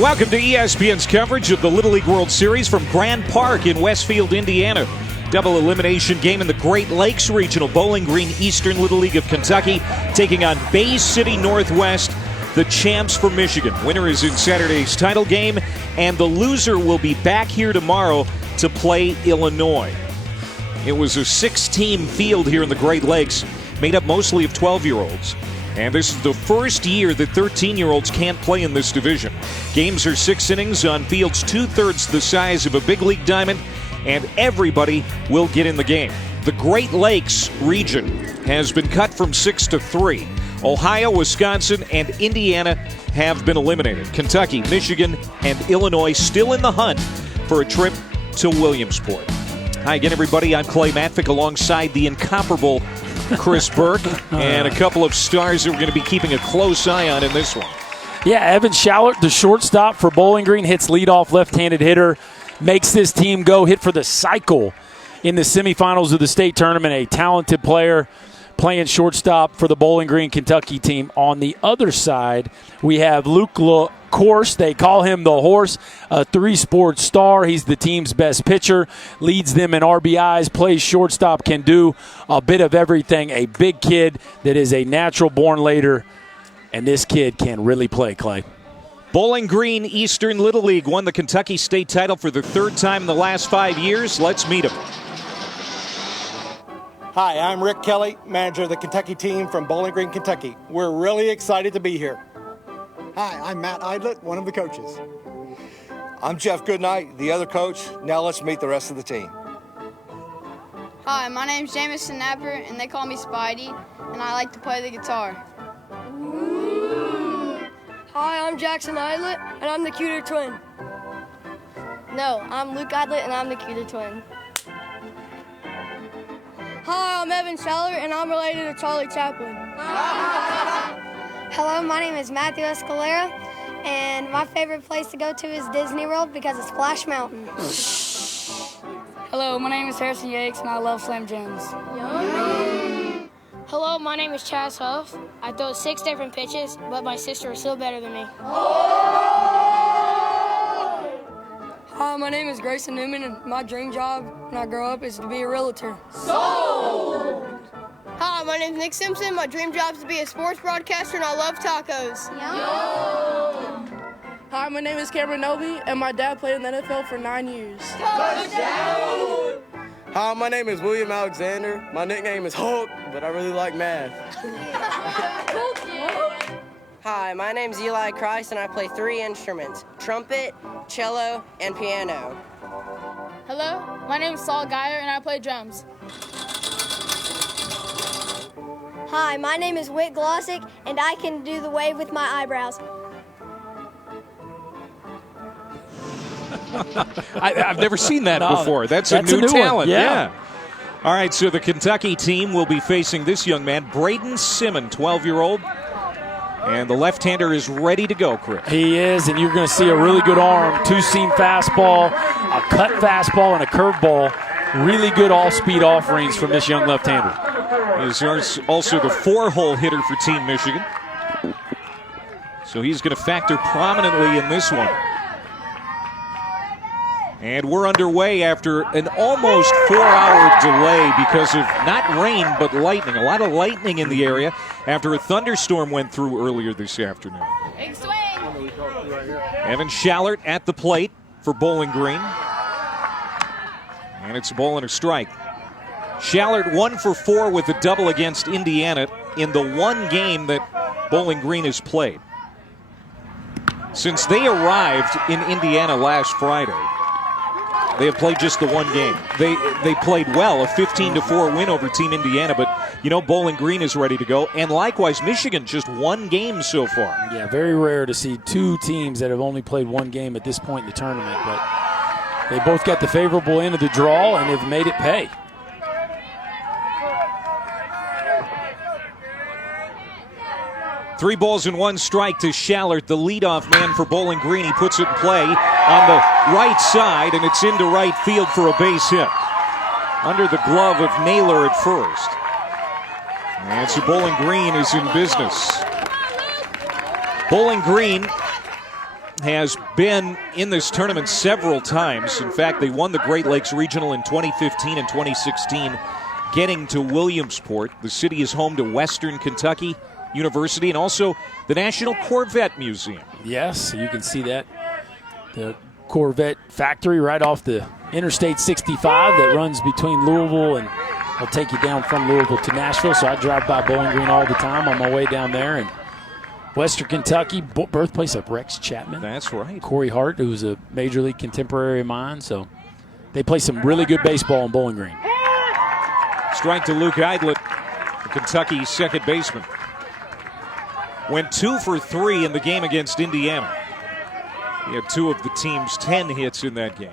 Welcome to ESPN's coverage of the Little League World Series from Grand Park in Westfield, Indiana. Double elimination game in the Great Lakes Regional. Bowling Green Eastern Little League of Kentucky taking on Bay City Northwest, the champs from Michigan. Winner is in Saturday's title game, and the loser will be back here tomorrow to play Illinois. It was a 6-team field here in the Great Lakes, made up mostly of 12-year-olds. And this is the first year that 13-year-olds can't play in this division. Games are 6 innings on fields 2/3 the size of a big league diamond, and everybody will get in the game. The Great Lakes region has been cut from 6 to 3. Ohio, Wisconsin, and Indiana have been eliminated. Kentucky, Michigan, and Illinois still in the hunt for a trip to Williamsport. Hi again, everybody. I'm Clay Matvick alongside the incomparable Chris Burke and a couple of stars that we're going to be keeping a close eye on in this one. Yeah, Evan Schallert, the shortstop for Bowling Green, hits leadoff left-handed hitter, makes this team go, hit for the cycle in the semifinals of the state tournament. A talented player playing shortstop for the Bowling Green Kentucky team. On the other side, we have Luke LaCourse. They call him the Horse, a 3-sport star. He's the team's best pitcher, leads them in RBIs, plays shortstop, can do a bit of everything. A big kid that is a natural-born leader, and this kid can really play, Clay. Bowling Green Eastern Little League won the Kentucky State title for the 3rd time in the last 5 years. Let's meet him. Hi, I'm Rick Kelly, manager of the Kentucky team from Bowling Green, Kentucky. We're really excited to be here. Hi, I'm Matt Idlett, one of the coaches. I'm Jeff Goodnight, the other coach. Now let's meet the rest of the team. Hi, my name's Jamison Napper, and they call me Spidey, and I like to play the guitar. Hi, I'm Jackson Idlett, and I'm the cuter twin. No, I'm Luke Idlett, and I'm the cuter twin. Hi, I'm Evan Schallert, and I'm related to Charlie Chaplin. Hello, my name is Matthew Escalera, and my favorite place to go to is Disney World because it's Splash Mountain. Hello, my name is Harrison Yates, and I love Slam Jams. Hello, my name is Chaz Huff. I throw 6 different pitches, but my sister is still better than me. Hi, my name is Grayson Newman, and my dream job when I grow up is to be a realtor. Sold! Hi, my name's Nick Simpson. My dream job is to be a sports broadcaster, and I love tacos. Yum. Hi, my name is Cameron Noby, and my dad played in the NFL for 9 years. Touchdown! Hi, my name is William Alexander. My nickname is Hulk, but I really like math. Hi, my name's Eli Christ, and I play 3 instruments: trumpet, cello, and piano. Hello, my name is Saul Geyer, and I play drums. Hi, my name is Whit Glossick, and I can do the wave with my eyebrows. I've never seen that before. That's a new talent. Yeah. All right, so the Kentucky team will be facing this young man, Braden Simmon, 12-year-old. And the left-hander is ready to go, Chris. He is, and you're going to see a really good arm, 2-seam fastball, a cut fastball, and a curveball. Really good all-speed offerings from this young left-hander. He's also the 4-hole hitter for Team Michigan. So he's going to factor prominently in this one. And we're underway after an almost 4-hour delay because of not rain but lightning. A lot of lightning in the area after a thunderstorm went through earlier this afternoon. Big swing! Evan Schallert at the plate for Bowling Green. And it's a ball and a strike. Schallert 1 for 4 with a double against Indiana in the one game that Bowling Green has played. Since they arrived in Indiana last Friday, they have played just the one game. They played well, a 15-4 win over Team Indiana, but you know Bowling Green is ready to go. And likewise, Michigan, just one game so far. Yeah, very rare to see 2 teams that have only played one game at this point in the tournament, but they both got the favorable end of the draw and have made it pay. Three balls and 1 strike to Schallert, the leadoff man for Bowling Green. He puts it in play on the right side, and it's into right field for a base hit. Under the glove of Naylor at first. And so Bowling Green is in business. Bowling Green has been in this tournament several times. In fact, they won the Great Lakes Regional in 2015 and 2016, getting to Williamsport. The city is home to Western Kentucky University and also the National Corvette Museum. Yes, you can see that. The Corvette factory right off the Interstate 65 that runs between Louisville and will take you down from Louisville to Nashville. So I drive by Bowling Green all the time on my way down there. And Western Kentucky, birthplace of Rex Chapman. That's right. Corey Hart, who's a major league contemporary of mine. So they play some really good baseball in Bowling Green. Strike to Luke Eidlet, the Kentucky second baseman. Went 2 for 3 in the game against Indiana. He had 2 of the team's 10 hits in that game.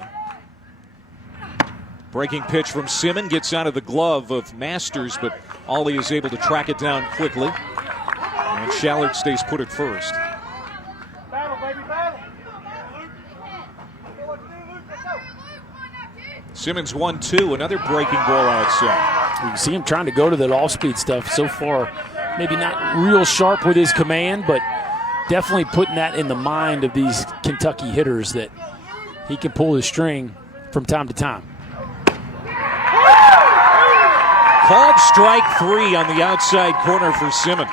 Breaking pitch from Simmons gets out of the glove of Masters, but Ollie is able to track it down quickly. And Shallard stays put at first. Simmons 1-2, another breaking ball outside. You can see him trying to go to that off-speed stuff so far. Maybe not real sharp with his command, but definitely putting that in the mind of these Kentucky hitters that he can pull his string from time to time. Called strike 3 on the outside corner for Simmons.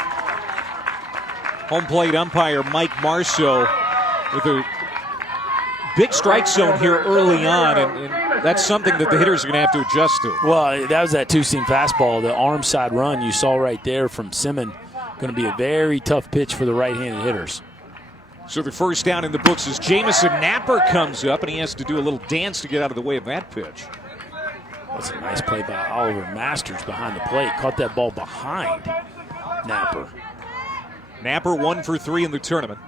Home plate umpire Mike Marceau with a big strike zone here early on, and that's something that the hitters are going to have to adjust to. Well, that was that two-seam fastball, the arm side run you saw right there from Simmons. Going to be a very tough pitch for the right-handed hitters. So the first down in the books is Jamison Napper comes up, and he has to do a little dance to get out of the way of that pitch. That's a nice play by Oliver Masters behind the plate. Caught that ball behind Napper. Napper 1 for 3 in the tournament.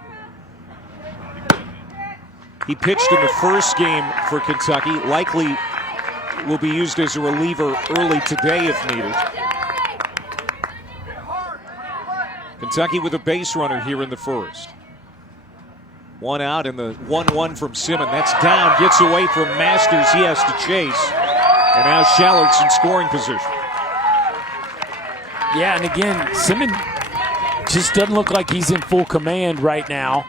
He pitched in the first game for Kentucky. Likely will be used as a reliever early today if needed. Kentucky with a base runner here in the first. 1 out and the 1-1 from Simmons. That's down, gets away from Masters. He has to chase. And now Shallard's in scoring position. Yeah, and again, Simmons just doesn't look like he's in full command right now,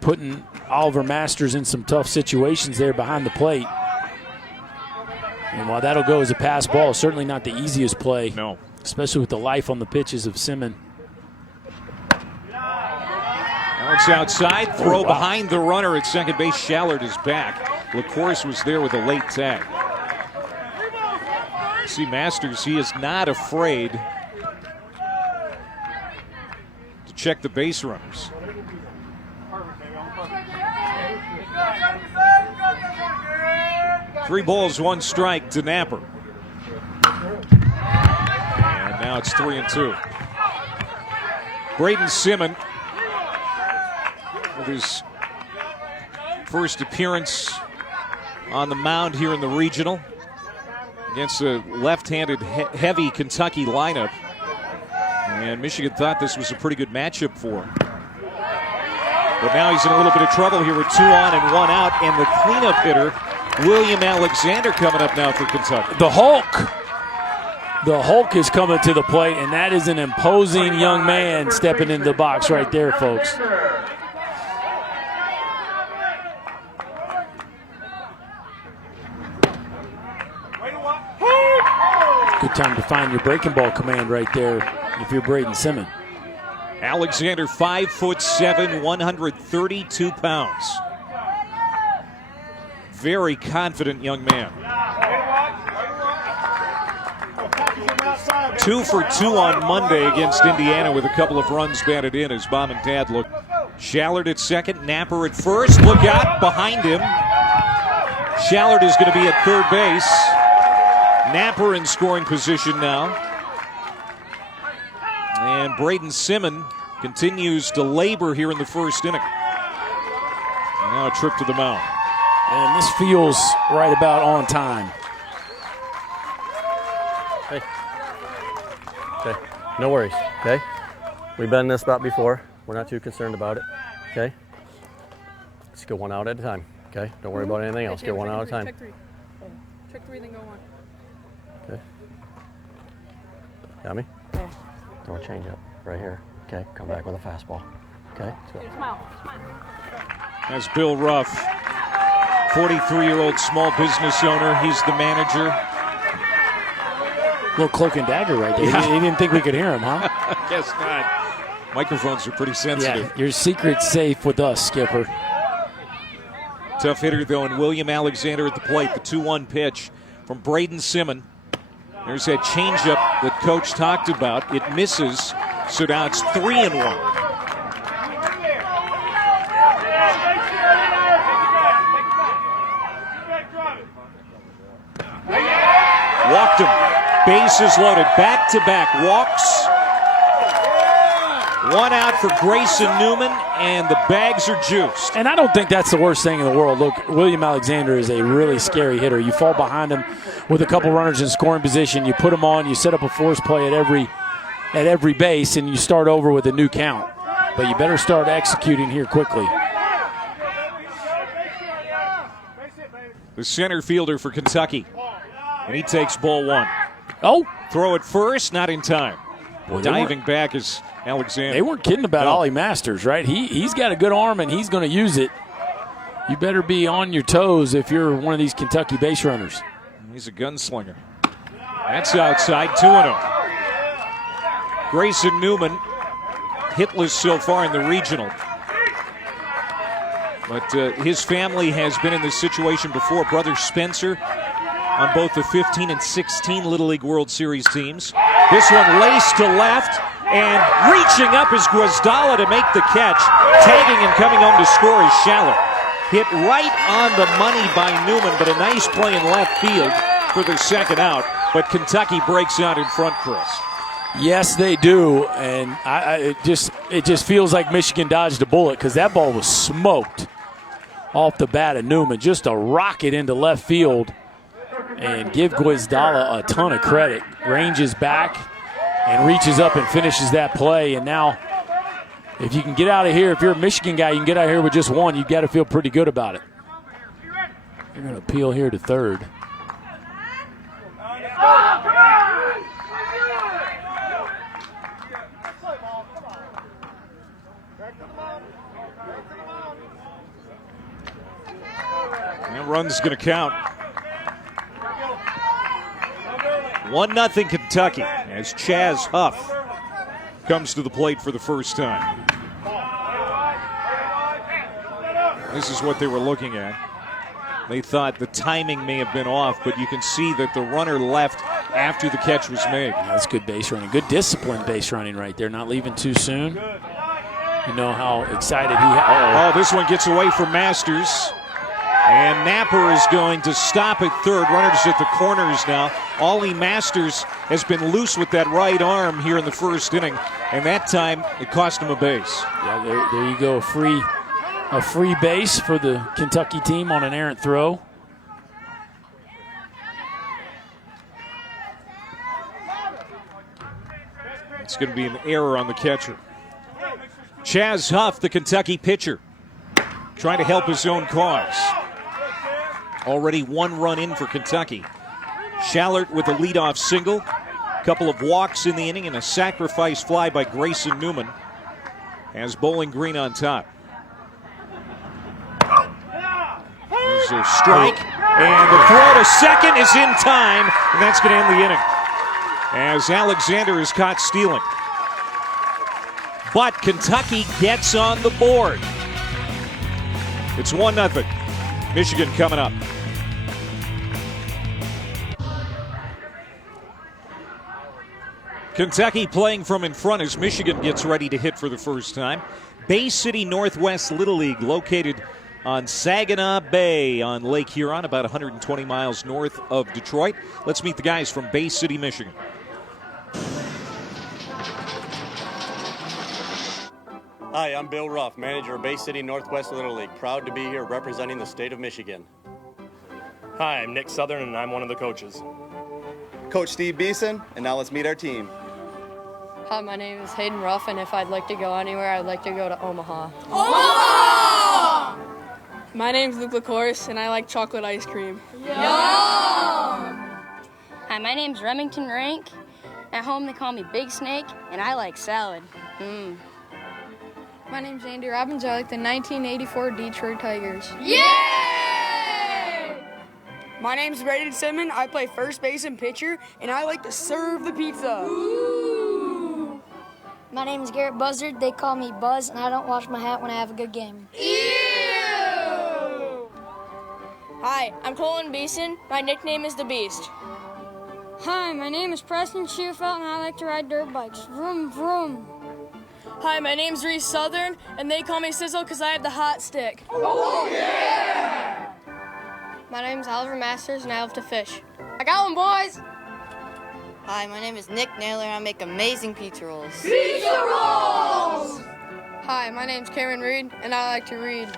putting Oliver Masters in some tough situations there behind the plate. And while that'll go as a pass ball, certainly not the easiest play. No. Especially with the life on the pitches of Simmons. Now it's outside, throw behind the runner at second base. Shallard is back. LaCourse was there with a late tag. See Masters, he is not afraid to check the base runners. Three balls, 1 strike to Napper. And now it's 3-2. Braden Simmons with his first appearance on the mound here in the regional against a left-handed heavy Kentucky lineup. And Michigan thought this was a pretty good matchup for him. But now he's in a little bit of trouble here with 2 on and 1 out. And the cleanup hitter, William Alexander, coming up now for Kentucky. The Hulk. The Hulk is coming to the plate, and that is an imposing young man stepping into the box right there, folks. Good time to find your breaking ball command right there if you're Braden Simmons. Alexander, 5'7", 132 pounds. Very confident young man. 2 for 2 on Monday against Indiana with a couple of runs batted in as mom and dad look. Shallard at second, Napper at first. Look out behind him. Shallard is going to be at third base. Napper in scoring position now. And Braden Simmons continues to labor here in the first inning. Now a trip to the mound. And this feels right about on time. Hey. Okay. No worries. Okay. We've been in this spot before. We're not too concerned about it. Okay. Let's go 1 out at a time. Okay. Don't worry about anything else. Get 1 out at a time. Check 3. Check 3, then go 1. Okay. Got me? Yeah. Throw a change up right here. Okay. Come back with a fastball. Okay. Let's go. Smile. As Bill Ruff, 43-year-old small business owner. He's the manager. Little cloak and dagger right there. Yeah. He didn't think we could hear him, huh? Guess not. Microphones are pretty sensitive. Yeah, your secret's safe with us, Skipper. Tough hitter, though, and William Alexander at the plate. The 2-1 pitch from Braden Simmon. There's that changeup that Coach talked about. It misses, so now it's 3-1. Walked him. Bases loaded. Back-to-back walks. 1 out for Grayson Newman, and the bags are juiced. And I don't think that's the worst thing in the world. Look, William Alexander is a really scary hitter. You fall behind him with a couple runners in scoring position. You put him on. You set up a force play at every base, and you start over with a new count. But you better start executing here quickly. The center fielder for Kentucky, and he takes ball 1. Oh, throw it first, not in time. Boy, diving back is Alexander. They weren't kidding about Ollie Masters, right? He's got a good arm, and he's going to use it. You better be on your toes if you're one of these Kentucky base runners. He's a gunslinger. That's outside, 2-0. Grayson Newman, hitless so far in the regional. But his family has been in this situation before. Brother Spencer on both the 15 and 16 Little League World Series teams. This one laced to left, and reaching up is Guazdala to make the catch. Tagging and coming home to score is Schaller. Hit right on the money by Newman, but a nice play in left field for the second out. But Kentucky breaks out in front, Chris. Yes, they do, and it just feels like Michigan dodged a bullet because that ball was smoked off the bat of Newman. Just a rocket into left field, and give Guazdala a ton of credit. Ranges back and reaches up and finishes that play. And now, if you can get out of here, if you're a Michigan guy, you can get out of here with just one. You've got to feel pretty good about it. They're going to appeal here to third. That run's going to count. 1-0 Kentucky as Chaz Huff comes to the plate for the first time. This is what they were looking at. They thought the timing may have been off, but you can see that the runner left after the catch was made. That's good base running. Good disciplined base running right there. Not leaving too soon. You know how excited he Oh, this one gets away from Masters. And Napper is going to stop at third. Runners at the corners now. Ollie Masters has been loose with that right arm here in the first inning. And that time, it cost him a base. Yeah, there you go. A free base for the Kentucky team on an errant throw. It's going to be an error on the catcher. Chaz Huff, the Kentucky pitcher, trying to help his own cause. Already 1 run in for Kentucky. Schallert with a leadoff single. Couple of walks in the inning and a sacrifice fly by Grayson Newman has Bowling Green on top. There's a strike, and the throw to second is in time, and that's going to end the inning as Alexander is caught stealing. But Kentucky gets on the board. It's 1-0. Michigan coming up. Kentucky playing from in front as Michigan gets ready to hit for the first time. Bay City Northwest Little League, located on Saginaw Bay on Lake Huron, about 120 miles north of Detroit. Let's meet the guys from Bay City, Michigan. Hi, I'm Bill Ruff, manager of Bay City Northwest Little League. Proud to be here representing the state of Michigan. Hi, I'm Nick Southern, and I'm one of the coaches. Coach Steve Beeson, and now let's meet our team. Hi, my name is Hayden Ruff, and if I'd like to go anywhere, I'd like to go to Omaha. Omaha! My name's Luke LaCourse, and I like chocolate ice cream. Yum! Hi, my name's Remington Rank. At home, they call me Big Snake, and I like salad. My name's Andy Robbins. I like the 1984 Detroit Tigers. Yay! My name's Braden Simmons. I play first base and pitcher, and I like to serve the pizza. Ooh. My name is Garrett Buzzard. They call me Buzz, and I don't wash my hat when I have a good game. Ew! Hi, I'm Colin Beeson. My nickname is The Beast. Hi, my name is Preston Shearfelt, and I like to ride dirt bikes. Vroom, vroom. Hi, my name's Reese Southern, and they call me Sizzle because I have the hot stick. Oh, yeah! My name's Oliver Masters, and I love to fish. I got one, boys! Hi, my name is Nick Naylor, and I make amazing pizza rolls. Pizza rolls! Hi, my name's Cameron Reed, and I like to read.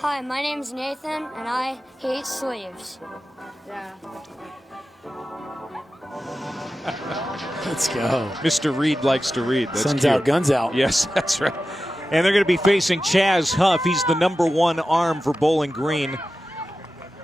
Hi, my name's Nathan, and I hate sleeves. Yeah. Let's go. Mr. Reed likes to read. That's Sun's cute. out, guns out. Yes, that's right. And they're going to be facing Chaz Huff. He's the #1 arm for Bowling Green.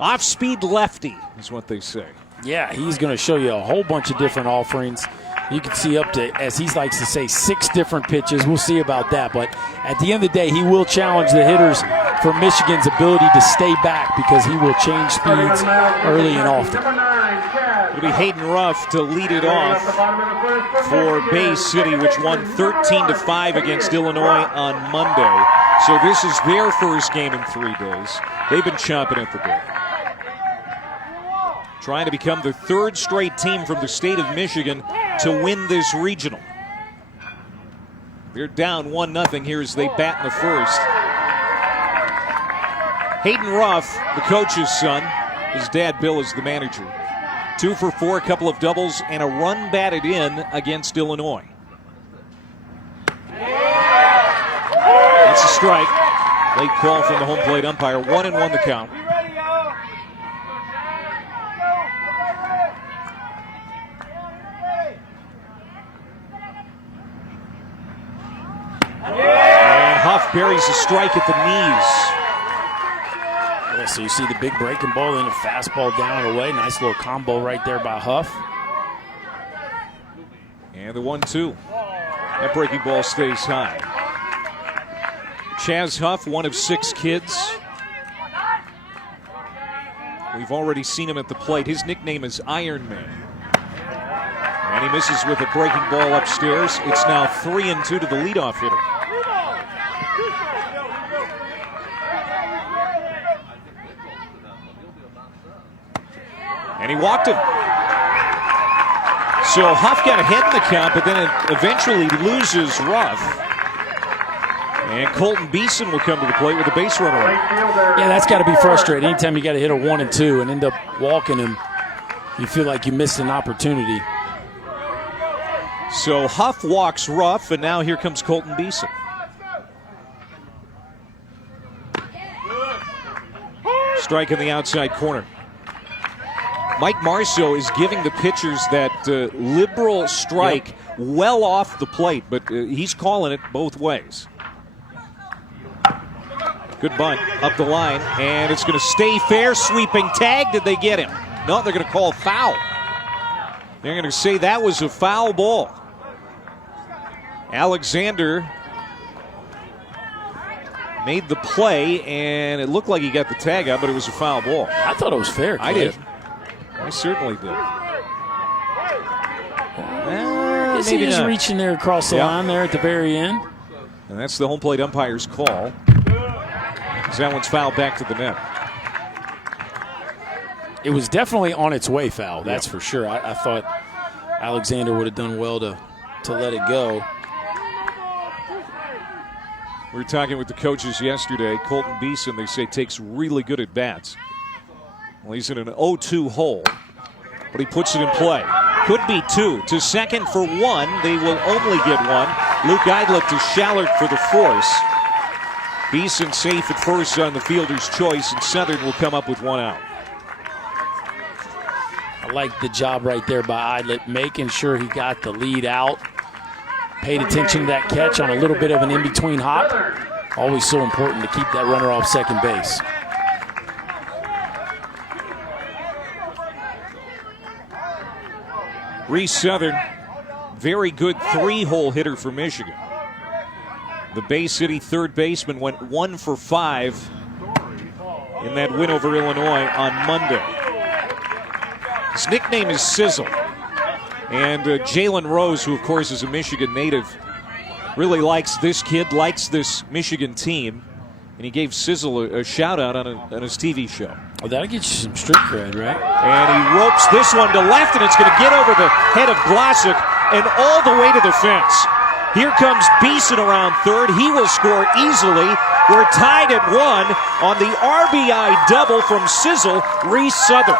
Off-speed lefty is what they say. Yeah, he's going to show you a whole bunch of different offerings. You can see up to, as he likes to say, 6 different pitches. We'll see about that. But at the end of the day, he will challenge the hitters for Michigan's ability to stay back because he will change speeds early and often. It'll be Hayden Ruff to lead it off for Bay City, which won 13-5 against Illinois on Monday. So this is their first game in 3 days. They've been chomping at the bit. Trying to become the 3rd straight team from the state of Michigan to win this regional. They're down 1-0 here as they bat in the first. Hayden Ruff, the coach's son, his dad Bill is the manager. 2 for 4, a couple of doubles, and a run batted in against Illinois. That's a strike. Late call from the home plate umpire. 1-1 the count. And Huff buries a strike at the knees. Yeah, so you see the big breaking ball, then a fastball down and away. Nice little combo right there by Huff. And the 1-2. That breaking ball stays high. Chaz Huff, one of 6 kids. We've already seen him at the plate. His nickname is Iron Man. And he misses with a breaking ball upstairs. It's now 3-2 to the leadoff hitter. And he walked him. So Huff got ahead in the count, but then it eventually loses Ruff. And Colton Beeson will come to the plate with a base runner. Yeah, that's got to be frustrating. Anytime you got to hit a 1 and 2 and end up walking him, you feel like you missed an opportunity. So Huff walks Ruff, and now here comes Colton Beeson. Strike in the outside corner. Mike Marceau is giving the pitchers that liberal strike well off the plate, but he's calling it both ways. Good bunt up the line, and it's going to stay fair. Sweeping tag. Did they get him? No, they're going to call foul. They're going to say that was a foul ball. Alexander made the play, and it looked like he got the tag out, but it was a foul ball. I thought it was fair, Clay. I did. I certainly did. He was reaching there across the line there at the very end. And that's the home plate umpire's call. That one's fouled back to the net. It was definitely on its way foul, that's for sure. I thought Alexander would have done well to let it go. We were talking with the coaches yesterday. Colton Beeson, they say, takes really good at bats. Well, he's in an 0-2 hole, but he puts it in play. Could be 2. To second for 1. They will only get 1. Luke Eidlich to Schallert for the force. Beeson safe at first on the fielder's choice, and Southern will come up with 1 out. I like the job right there by Eidlich, making sure he got the lead out. Paid attention to that catch on a little bit of an in-between hop. Always so important to keep that runner off second base. Reese Southern, very good three-hole hitter for Michigan. The Bay City third baseman went 1 for 5 in that win over Illinois on Monday. His nickname is Sizzle. And Jalen Rose, who of course is a Michigan native, really likes this kid, likes this Michigan team. And he gave Sizzle a shout-out on his TV show. Well, that'll get you some street cred, right? And he ropes this one to left, and it's going to get over the head of Glossick and all the way to the fence. Here comes Beeson around third. He will score easily. We're tied at 1 on the RBI double from Sizzle, Reese Southern.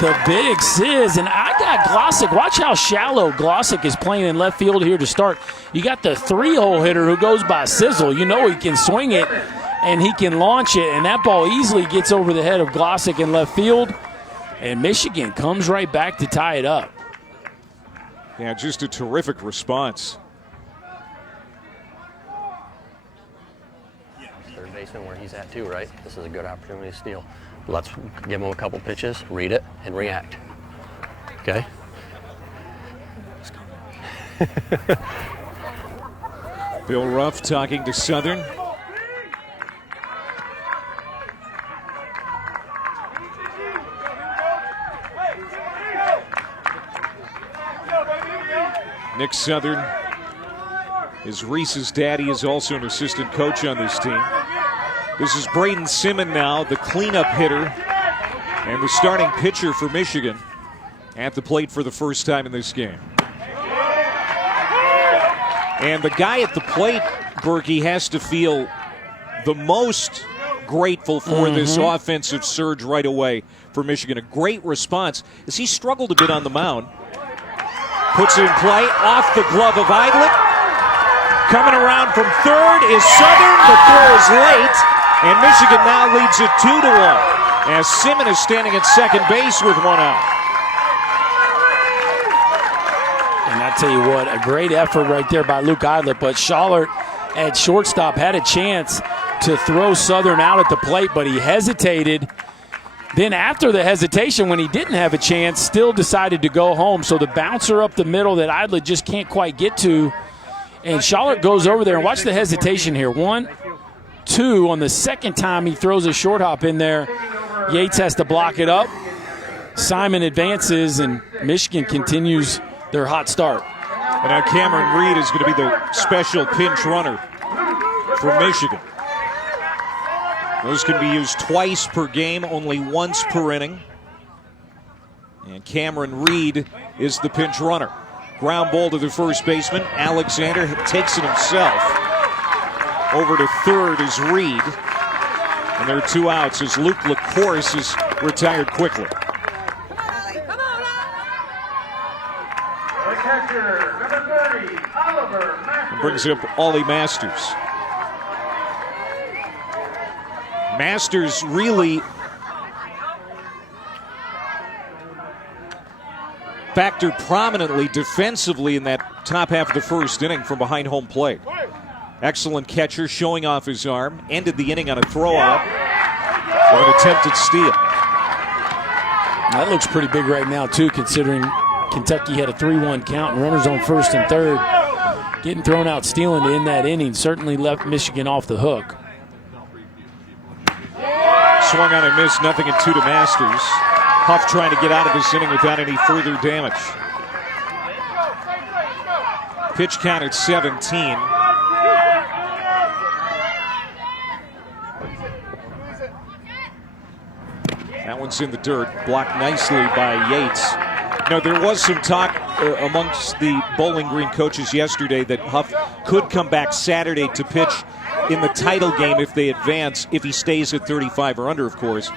The big Sizz, and I got Glossick. Watch how shallow Glossick is playing in left field here to start. You got the three-hole hitter who goes by Sizzle. You know he can swing it, and he can launch it, and that ball easily gets over the head of Glossick in left field, and Michigan comes right back to tie it up. Yeah, just a terrific response. Third baseman where he's at too, right? This is a good opportunity to steal. Let's give him a couple pitches, read it, and react. Okay? Bill Ruff talking to Southern. Nick Southern is Reese's daddy, is also an assistant coach on this team. This is Braden Simmon now, the cleanup hitter and the starting pitcher for Michigan at the plate for the first time in this game. And the guy at the plate, Berkey, has to feel the most grateful for this offensive surge right away for Michigan. A great response as he struggled a bit on the mound. Puts it in play off the glove of Eidlet. Coming around from third is Southern. The throw is late, and Michigan now leads it 2-1 as Simmon is standing at second base with 1 out. And I tell you what, a great effort right there by Luke Eidlet, but Schaller at shortstop had a chance to throw Southern out at the plate, but he hesitated. Then after the hesitation, when he didn't have a chance, still decided to go home. So the bouncer up the middle that Eidlet just can't quite get to, and Schaller goes over there, and watch the hesitation here. 1, 2, on the second time he throws a short hop in there, Yates has to block it up. Simon advances, and Michigan continues their hot start. And now Cameron Reed is going to be the special pinch runner for Michigan. Those can be used twice per game, only once per inning. And Cameron Reed is the pinch runner. Ground ball to the first baseman. Alexander takes it himself. Over to third is Reed. And there are 2 outs as Luke LaCourse is retired quickly. And brings up Ollie Masters. Masters really factored prominently defensively in that top half of the first inning from behind home plate. Excellent catcher, showing off his arm. Ended the inning on a throw-out of an attempted steal. That looks pretty big right now, too, considering Kentucky had a 3-1 count and runners on first and third. Getting thrown out stealing to end that inning certainly left Michigan off the hook. Swung on and missed, nothing in 2 to Masters. Huff trying to get out of this inning without any further damage. Pitch count at 17. That one's in the dirt, blocked nicely by Yates. Now, there was some talk amongst the Bowling Green coaches yesterday that Huff could come back Saturday to pitch in the title game if they advance, if he stays at 35 or under, of course.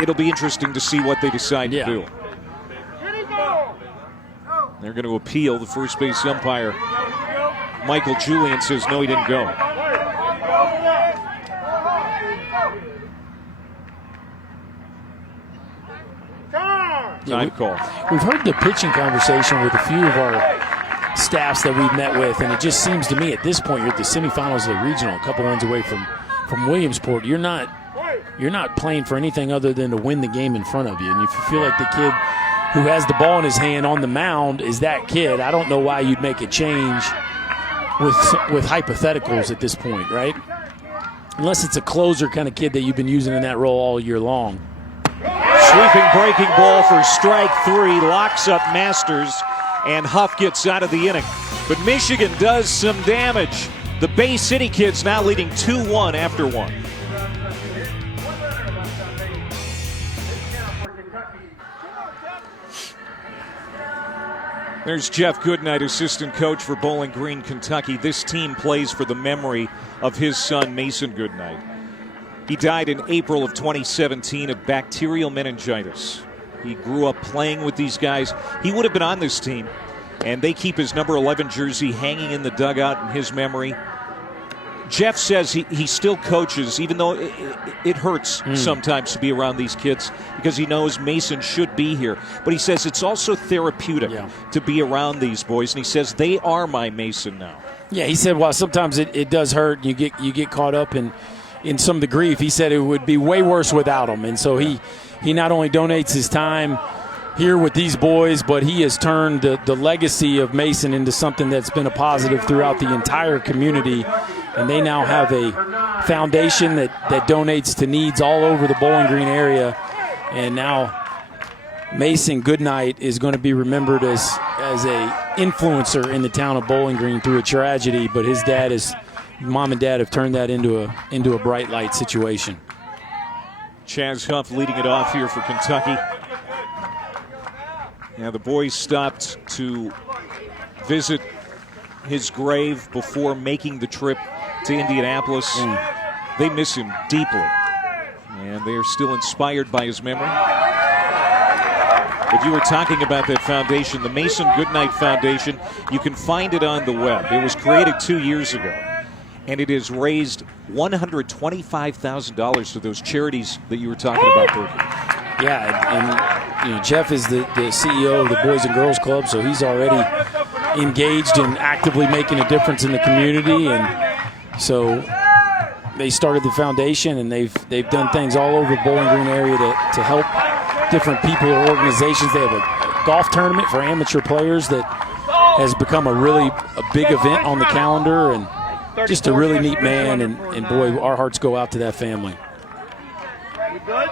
It'll be interesting to see what they decide to do. They're going to appeal. The first base umpire, Michael Julian, says no, he didn't go. Time call. We've heard the pitching conversation with a few of our staffs that we've met with, and it just seems to me at this point you're at the semifinals of the regional, a couple wins away from Williamsport. You're not playing for anything other than to win the game in front of you. And if you feel like the kid who has the ball in his hand on the mound is that kid. I don't know why you'd make a change with hypotheticals at this point, right? Unless it's a closer kind of kid that you've been using in that role all year long. Sweeping breaking ball for strike 3, locks up Masters, and Huff gets out of the inning. But Michigan does some damage. The Bay City kids now leading 2-1 after 1. There's Jeff Goodnight, assistant coach for Bowling Green, Kentucky. This team plays for the memory of his son, Mason Goodnight. He died in April of 2017 of bacterial meningitis. He grew up playing with these guys. He would have been on this team, and they keep his number 11 jersey hanging in the dugout in his memory. Jeff says he still coaches, even though it hurts sometimes to be around these kids because he knows Mason should be here. But he says it's also therapeutic to be around these boys, and he says they are my Mason now. Yeah, he said, well, sometimes it does hurt. You get caught up in some of the grief. He said it would be way worse without them. And so he not only donates his time here with these boys, but he has turned the legacy of Mason into something that's been a positive throughout the entire community. And they now have a foundation that donates to needs all over the Bowling Green area. And now Mason Goodnight is going to be remembered as a influencer in the town of Bowling Green through a tragedy, but his mom and dad have turned that into a bright light situation. Chaz Huff leading it off here for Kentucky. Now the boys stopped to visit his grave before making the trip to Indianapolis. They miss him deeply, and they are still inspired by his memory. But you were talking about that foundation, the Mason Goodnight Foundation. You can find it on the web. It was created 2 years ago, and it has raised $125,000 to those charities that you were talking about, Berkey. Yeah, and Jeff is the CEO of the Boys and Girls Club, so he's already engaged in actively making a difference in the community. And so they started the foundation, and they've done things all over the Bowling Green area to help different people or organizations. They have a golf tournament for amateur players that has become a big event on the calendar, and just a really neat man. And boy, our hearts go out to that family. You good?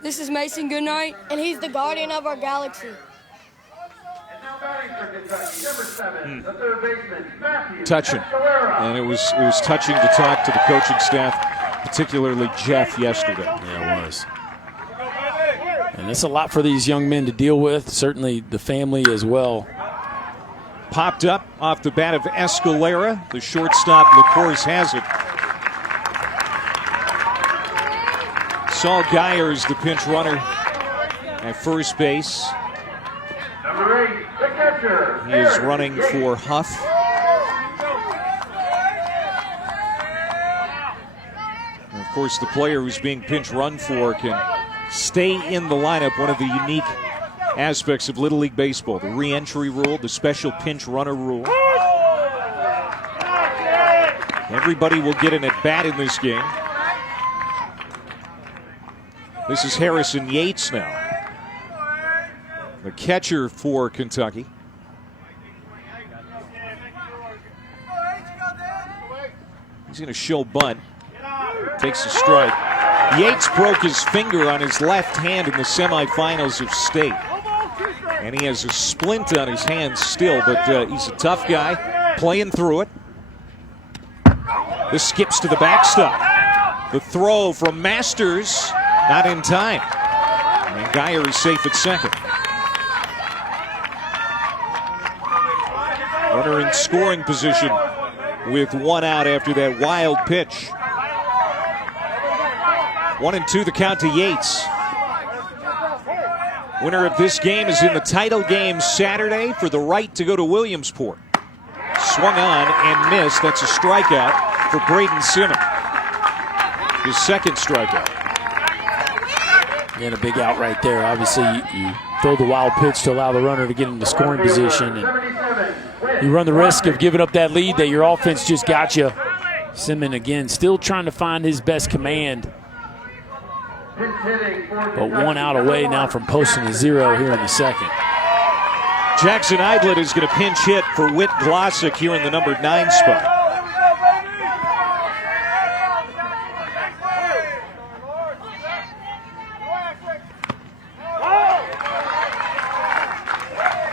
This is Mason Goodnight, and he's the guardian of our galaxy. Touching, and it was touching to talk to the coaching staff, particularly Jeff, yesterday. Yeah, it was. And that's a lot for these young men to deal with, certainly the family as well. Popped up off the bat of Escalera. The shortstop, LaCourse, has it. Saul Geyer is the pinch runner at first base. Number 8, the catcher. He is running for Huff. And of course, the player who's being pinch run for can stay in the lineup. One of the unique aspects of Little League Baseball, the re-entry rule, the special pinch runner rule. Everybody will get an at-bat in this game. This is Harrison Yates now, the catcher for Kentucky. He's going to show bunt. Takes a strike. Yates broke his finger on his left hand in the semifinals of state. And he has a splint on his hand still, but he's a tough guy, playing through it. This skips to the backstop. The throw from Masters, not in time. And Geyer is safe at second. Runner in scoring position with one out after that wild pitch. 1-2 the count to Yates. Winner of this game is in the title game Saturday for the right to go to Williamsport. Swung on and missed. That's a strikeout for Braden Simmons. His second strikeout. And a big out right there. Obviously, you throw the wild pitch to allow the runner to get into scoring position, and you run the risk of giving up that lead that your offense just got you. Simmons again still trying to find his best command but one out away now from posting a 0 here in the second. Jackson Idlet is going to pinch hit for Whit Glossick here in the number 9 spot.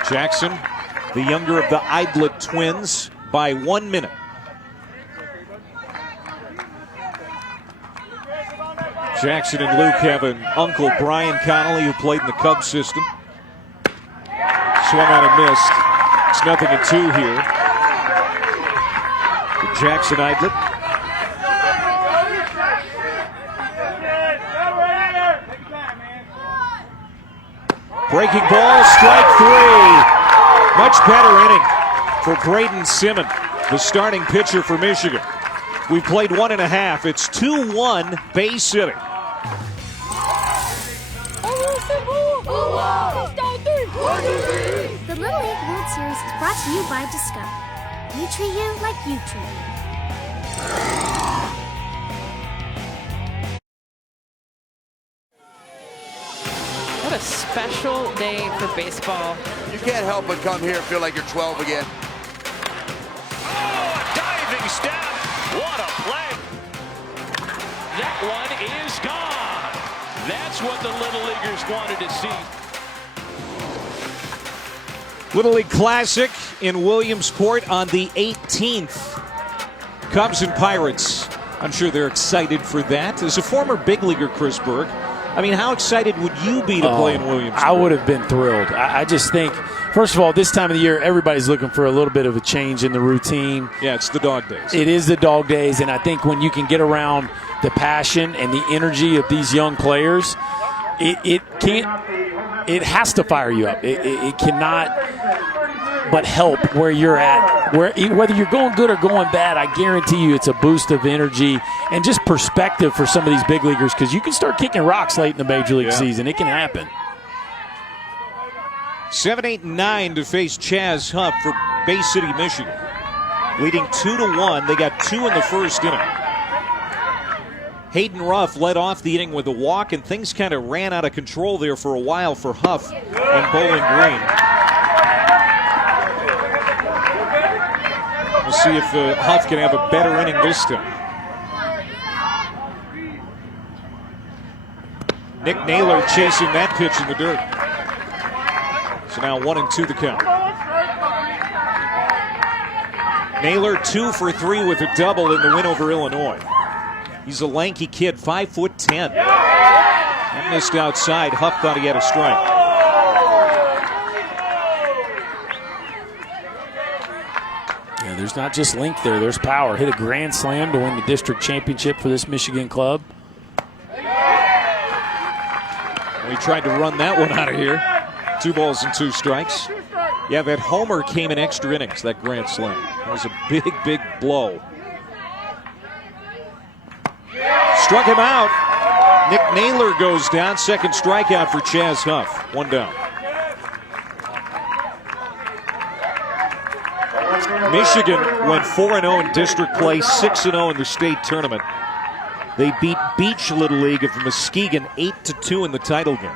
Jackson, the younger of the Idlet twins, by 1 minute. Jackson and Luke have an uncle, Brian Connolly, who played in the Cubs system. Swung on and missed. It's 0-2 here. For Jackson Idlet. Breaking ball, strike 3. Much better inning for Braden Simmons, the starting pitcher for Michigan. We played 1.5. It's 2-1 base hitting. The Little League World Series is brought to you by Discover. We treat you like you treat you. What a special day for baseball. You can't help but come here and feel like you're 12 again. Oh, a diving step. What a play. That one is gone. That's what the Little Leaguers wanted to see. Little League Classic in Williamsport on the 18th. Cubs and Pirates. I'm sure they're excited for that. As a former big leaguer, Chris Berg, I mean, how excited would you be to play in Williamsport? I would have been thrilled. I just think, first of all, this time of the year, everybody's looking for a little bit of a change in the routine. Yeah, it's the dog days. It is the dog days, and I think when you can get around the passion and the energy of these young players, it has to fire you up. It cannot but help where you're at. Whether you're going good or going bad, I guarantee you it's a boost of energy and just perspective for some of these big leaguers, because you can start kicking rocks late in the major league season. It can happen. 7, 8, and 9 to face Chaz Huff for Bay City, Michigan. Leading 2-1. They got 2 in the first inning. Hayden Ruff led off the inning with a walk, and things kind of ran out of control there for a while for Huff and Bowling Green. We'll see if Huff can have a better inning this time. Nick Naylor chasing that pitch in the dirt. So now 1-2 the count. Naylor 2 for 3 with a double in the win over Illinois. He's a lanky kid, 5'10". That missed outside. Huff thought he had a strike. Yeah, there's not just length there, there's power. Hit a grand slam to win the district championship for this Michigan club. We tried to run that one out of here. 2 balls and 2 strikes. Yeah, that homer came in extra innings, that grand slam. It was a big, big blow. Struck him out. Nick Naylor goes down. Second strikeout for Chaz Huff. 1 down. Michigan went 4-0 in district play, 6-0 in the state tournament. They beat Beach Little League of Muskegon 8-2 in the title game.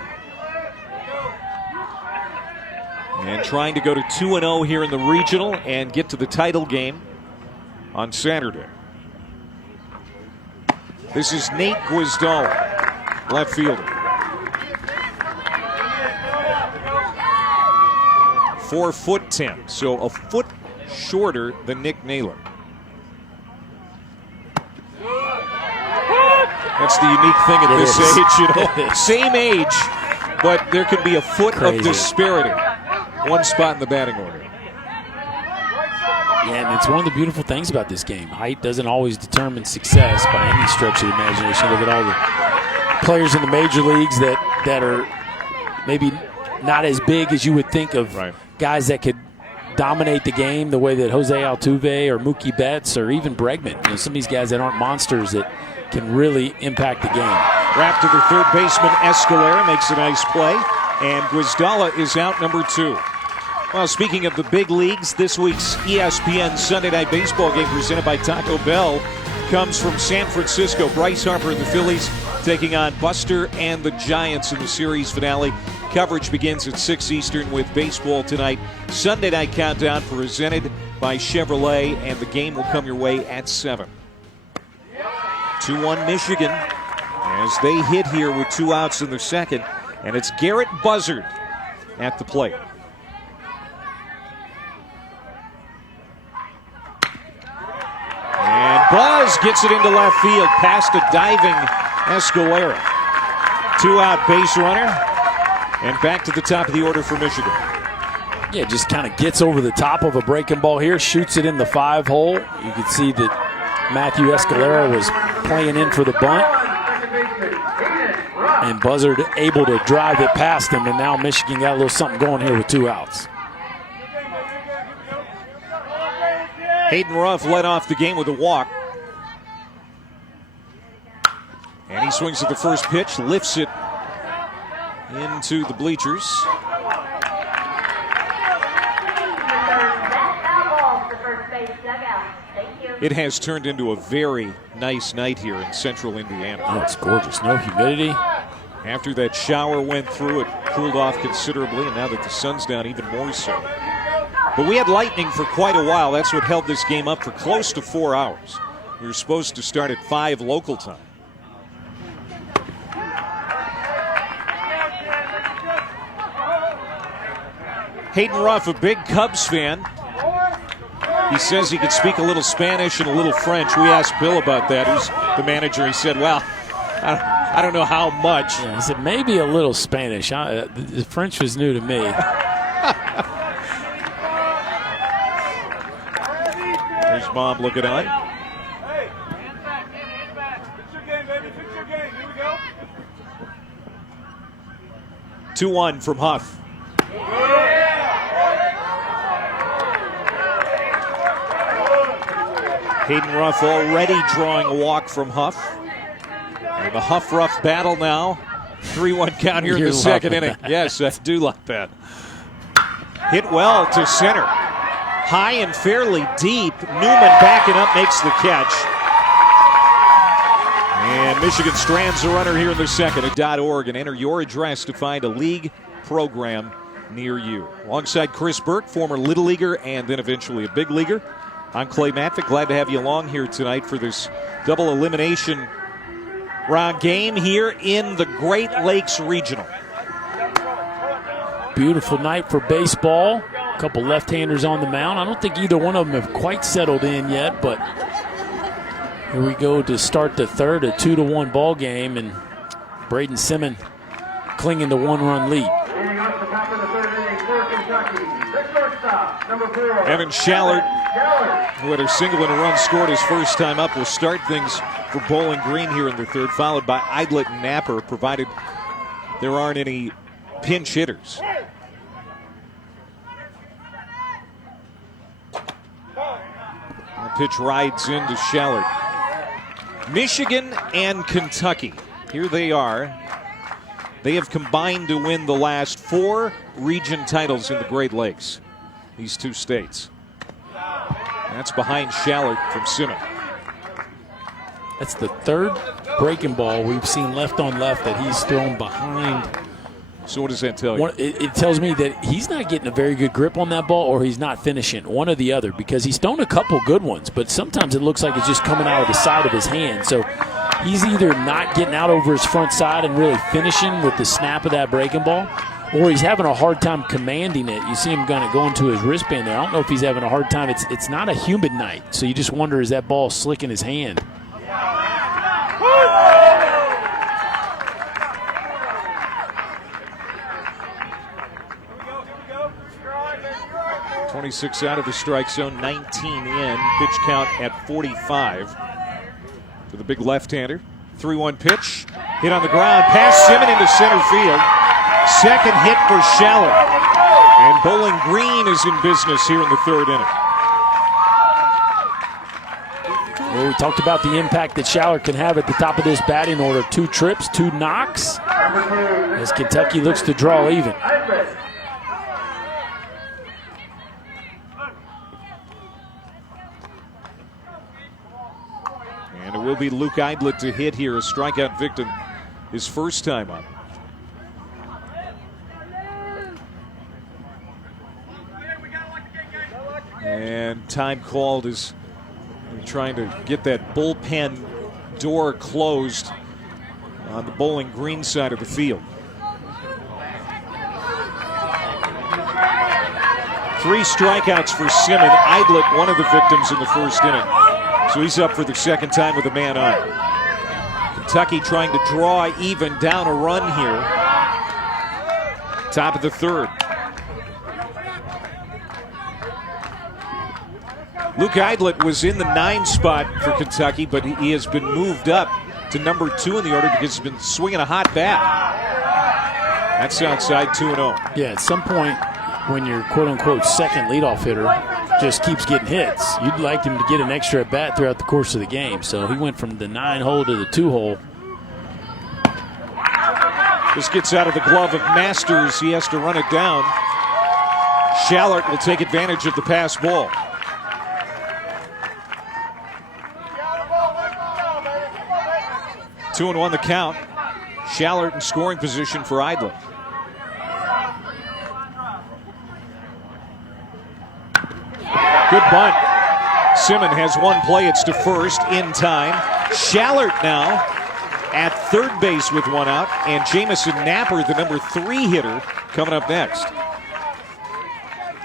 And trying to go to 2-0 here in the regional and get to the title game on Saturday. This is Nate Guizdala, left fielder. 4'10", so a foot shorter than Nick Naylor. That's the unique thing at this age, you know. Same age, but there could be a foot of disparity. One spot in the batting order. Yeah, and it's one of the beautiful things about this game. Height doesn't always determine success by any stretch of the imagination. Look at all the players in the major leagues that are maybe not as big as you would think of, guys that could dominate the game the way that Jose Altuve or Mookie Betts or even Bregman. You know, some of these guys that aren't monsters that can really impact the game. Wrapped to the third baseman, Escalera makes a nice play, and Guizdala is out, number 2. Well, speaking of the big leagues, this week's ESPN Sunday Night Baseball game presented by Taco Bell comes from San Francisco. Bryce Harper and the Phillies taking on Buster and the Giants in the series finale. Coverage begins at 6 Eastern with baseball tonight. Sunday Night Countdown presented by Chevrolet, and the game will come your way at 7. 2-1 Michigan as they hit here with 2 outs in the second, and it's Garrett Buzzard at the plate. And Buzz gets it into left field past a diving Escalera. 2-out base runner, and back to the top of the order for Michigan. Yeah, just kind of gets over the top of a breaking ball here, shoots it in the 5-hole. You can see that Matthew Escalera was playing in for the bunt, and Buzzard able to drive it past him, and now Michigan got a little something going here with 2 outs. Hayden Ruff led off the game with a walk. And he swings at the first pitch, lifts it into the bleachers. It has turned into a very nice night here in central Indiana. Oh, it's gorgeous. No humidity. After that shower went through, it cooled off considerably, and now that the sun's down, even more so. But we had lightning for quite a while. That's what held this game up for close to 4 hours. We were supposed to start at 5 local time. Hayden Ruff, a big Cubs fan. He says he could speak a little Spanish and a little French. We asked Bill about that, who's the manager. He said, well, I don't know how much. Yeah, he said maybe a little Spanish. The French was new to me. There's Bob looking on. Hey, hands back. Fix your game, baby. Fix your game. Here we go. 2-1 from Huff. Hayden Ruff already drawing a walk from Huff. And the Huff-Ruff battle now. 3-1 count here in the second inning. Yes, I do like that. Hit well to center. High and fairly deep. Newman backing up makes the catch. And Michigan strands the runner here in the second at .org, and enter your address to find a league program near you. Alongside Chris Burke, former Little Leaguer and then eventually a big leaguer. I'm Clay Matvick. Glad to have you along here tonight for this double elimination round game here in the Great Lakes Regional. Beautiful night for baseball. A couple left-handers on the mound. I don't think either one of them have quite settled in yet, but here we go to start the third, a 2-1 ball game, and Braden Simmons clinging to 1-run lead. Evan Shallard, who had a single and a run scored his first time up, will start things for Bowling Green here in the third, followed by Eidlet and Napper, provided there aren't any pinch hitters. The pitch rides into Shallard. Michigan and Kentucky, here they are. They have combined to win the last 4 region titles in the Great Lakes, these 2 states. That's behind Shallard from Simmons. That's the 3rd breaking ball we've seen left on left that he's thrown behind. So what does that tell you? It tells me that he's not getting a very good grip on that ball, or he's not finishing, one or the other, because he's thrown a couple good ones, but sometimes it looks like it's just coming out of the side of his hand. So he's either not getting out over his front side and really finishing with the snap of that breaking ball, or he's having a hard time commanding it. You see him kind of going to his wristband there. I don't know if he's having a hard time. It's not a humid night, so you just wonder, is that ball slick in his hand? 26 out of the strike zone, 19 in. Pitch count at 45 for the big left-hander. 3-1 pitch, hit on the ground, past Simmons into center field. Second hit for Shallard. And Bowling Green is in business here in the third inning. Well, we talked about the impact that Shallard can have at the top of this batting order. 2 trips, 2 knocks, as Kentucky looks to draw even. And it will be Luke Eidlet to hit here, a strikeout victim his first time up. And time called as they're trying to get that bullpen door closed on the Bowling Green side of the field. 3 strikeouts for Simmons. Idlet, one of the victims in the first inning. So he's up for the second time with a man on. Kentucky trying to draw even down a run here. Top of the third. Luke Idlet was in the 9 spot for Kentucky, but he has been moved up to number 2 in the order because he's been swinging a hot bat. That's outside 2-0. Yeah, at some point when your quote-unquote second leadoff hitter just keeps getting hits, you'd like him to get an extra at bat throughout the course of the game. So he went from the 9-hole to the 2-hole. This gets out of the glove of Masters. He has to run it down. Shallert will take advantage of the pass ball. 2-1 the count. Shallert in scoring position for Idlet. Good bunt. Simmons has one play. It's to first in time. Shallert now at third base with one out. And Jamison Napper, the number 3 hitter, coming up next.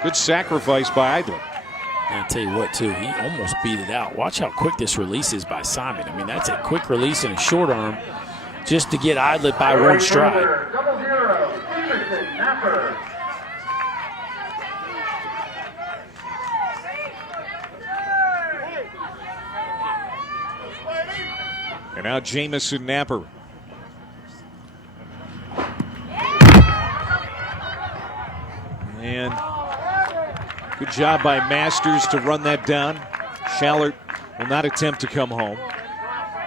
Good sacrifice by Idlet. I'll tell you what, too, he almost beat it out. Watch how quick this release is by Simon. I mean, that's a quick release and a short arm just to get Idlet by 1 strike. And now Jamison Napper. And good job by Masters to run that down. Shallert will not attempt to come home.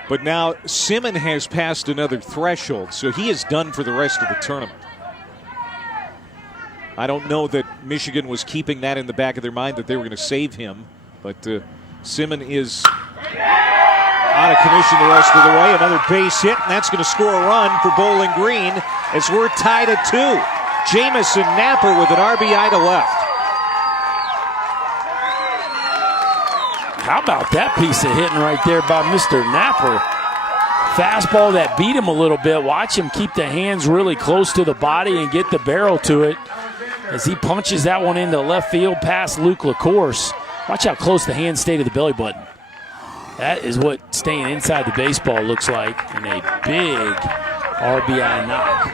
But now Simmons has passed another threshold, so he is done for the rest of the tournament. I don't know that Michigan was keeping that in the back of their mind that they were going to save him, but Simmons is out of commission the rest of the way. Another base hit, and that's going to score a run for Bowling Green as we're tied at 2. Jamison Napper with an RBI to left. How about that piece of hitting right there by Mr. Napper? Fastball that beat him a little bit. Watch him keep the hands really close to the body and get the barrel to it as he punches that one into left field past Luke LaCourse. Watch how close the hands stay to the belly button. That is what staying inside the baseball looks like in a big RBI knock.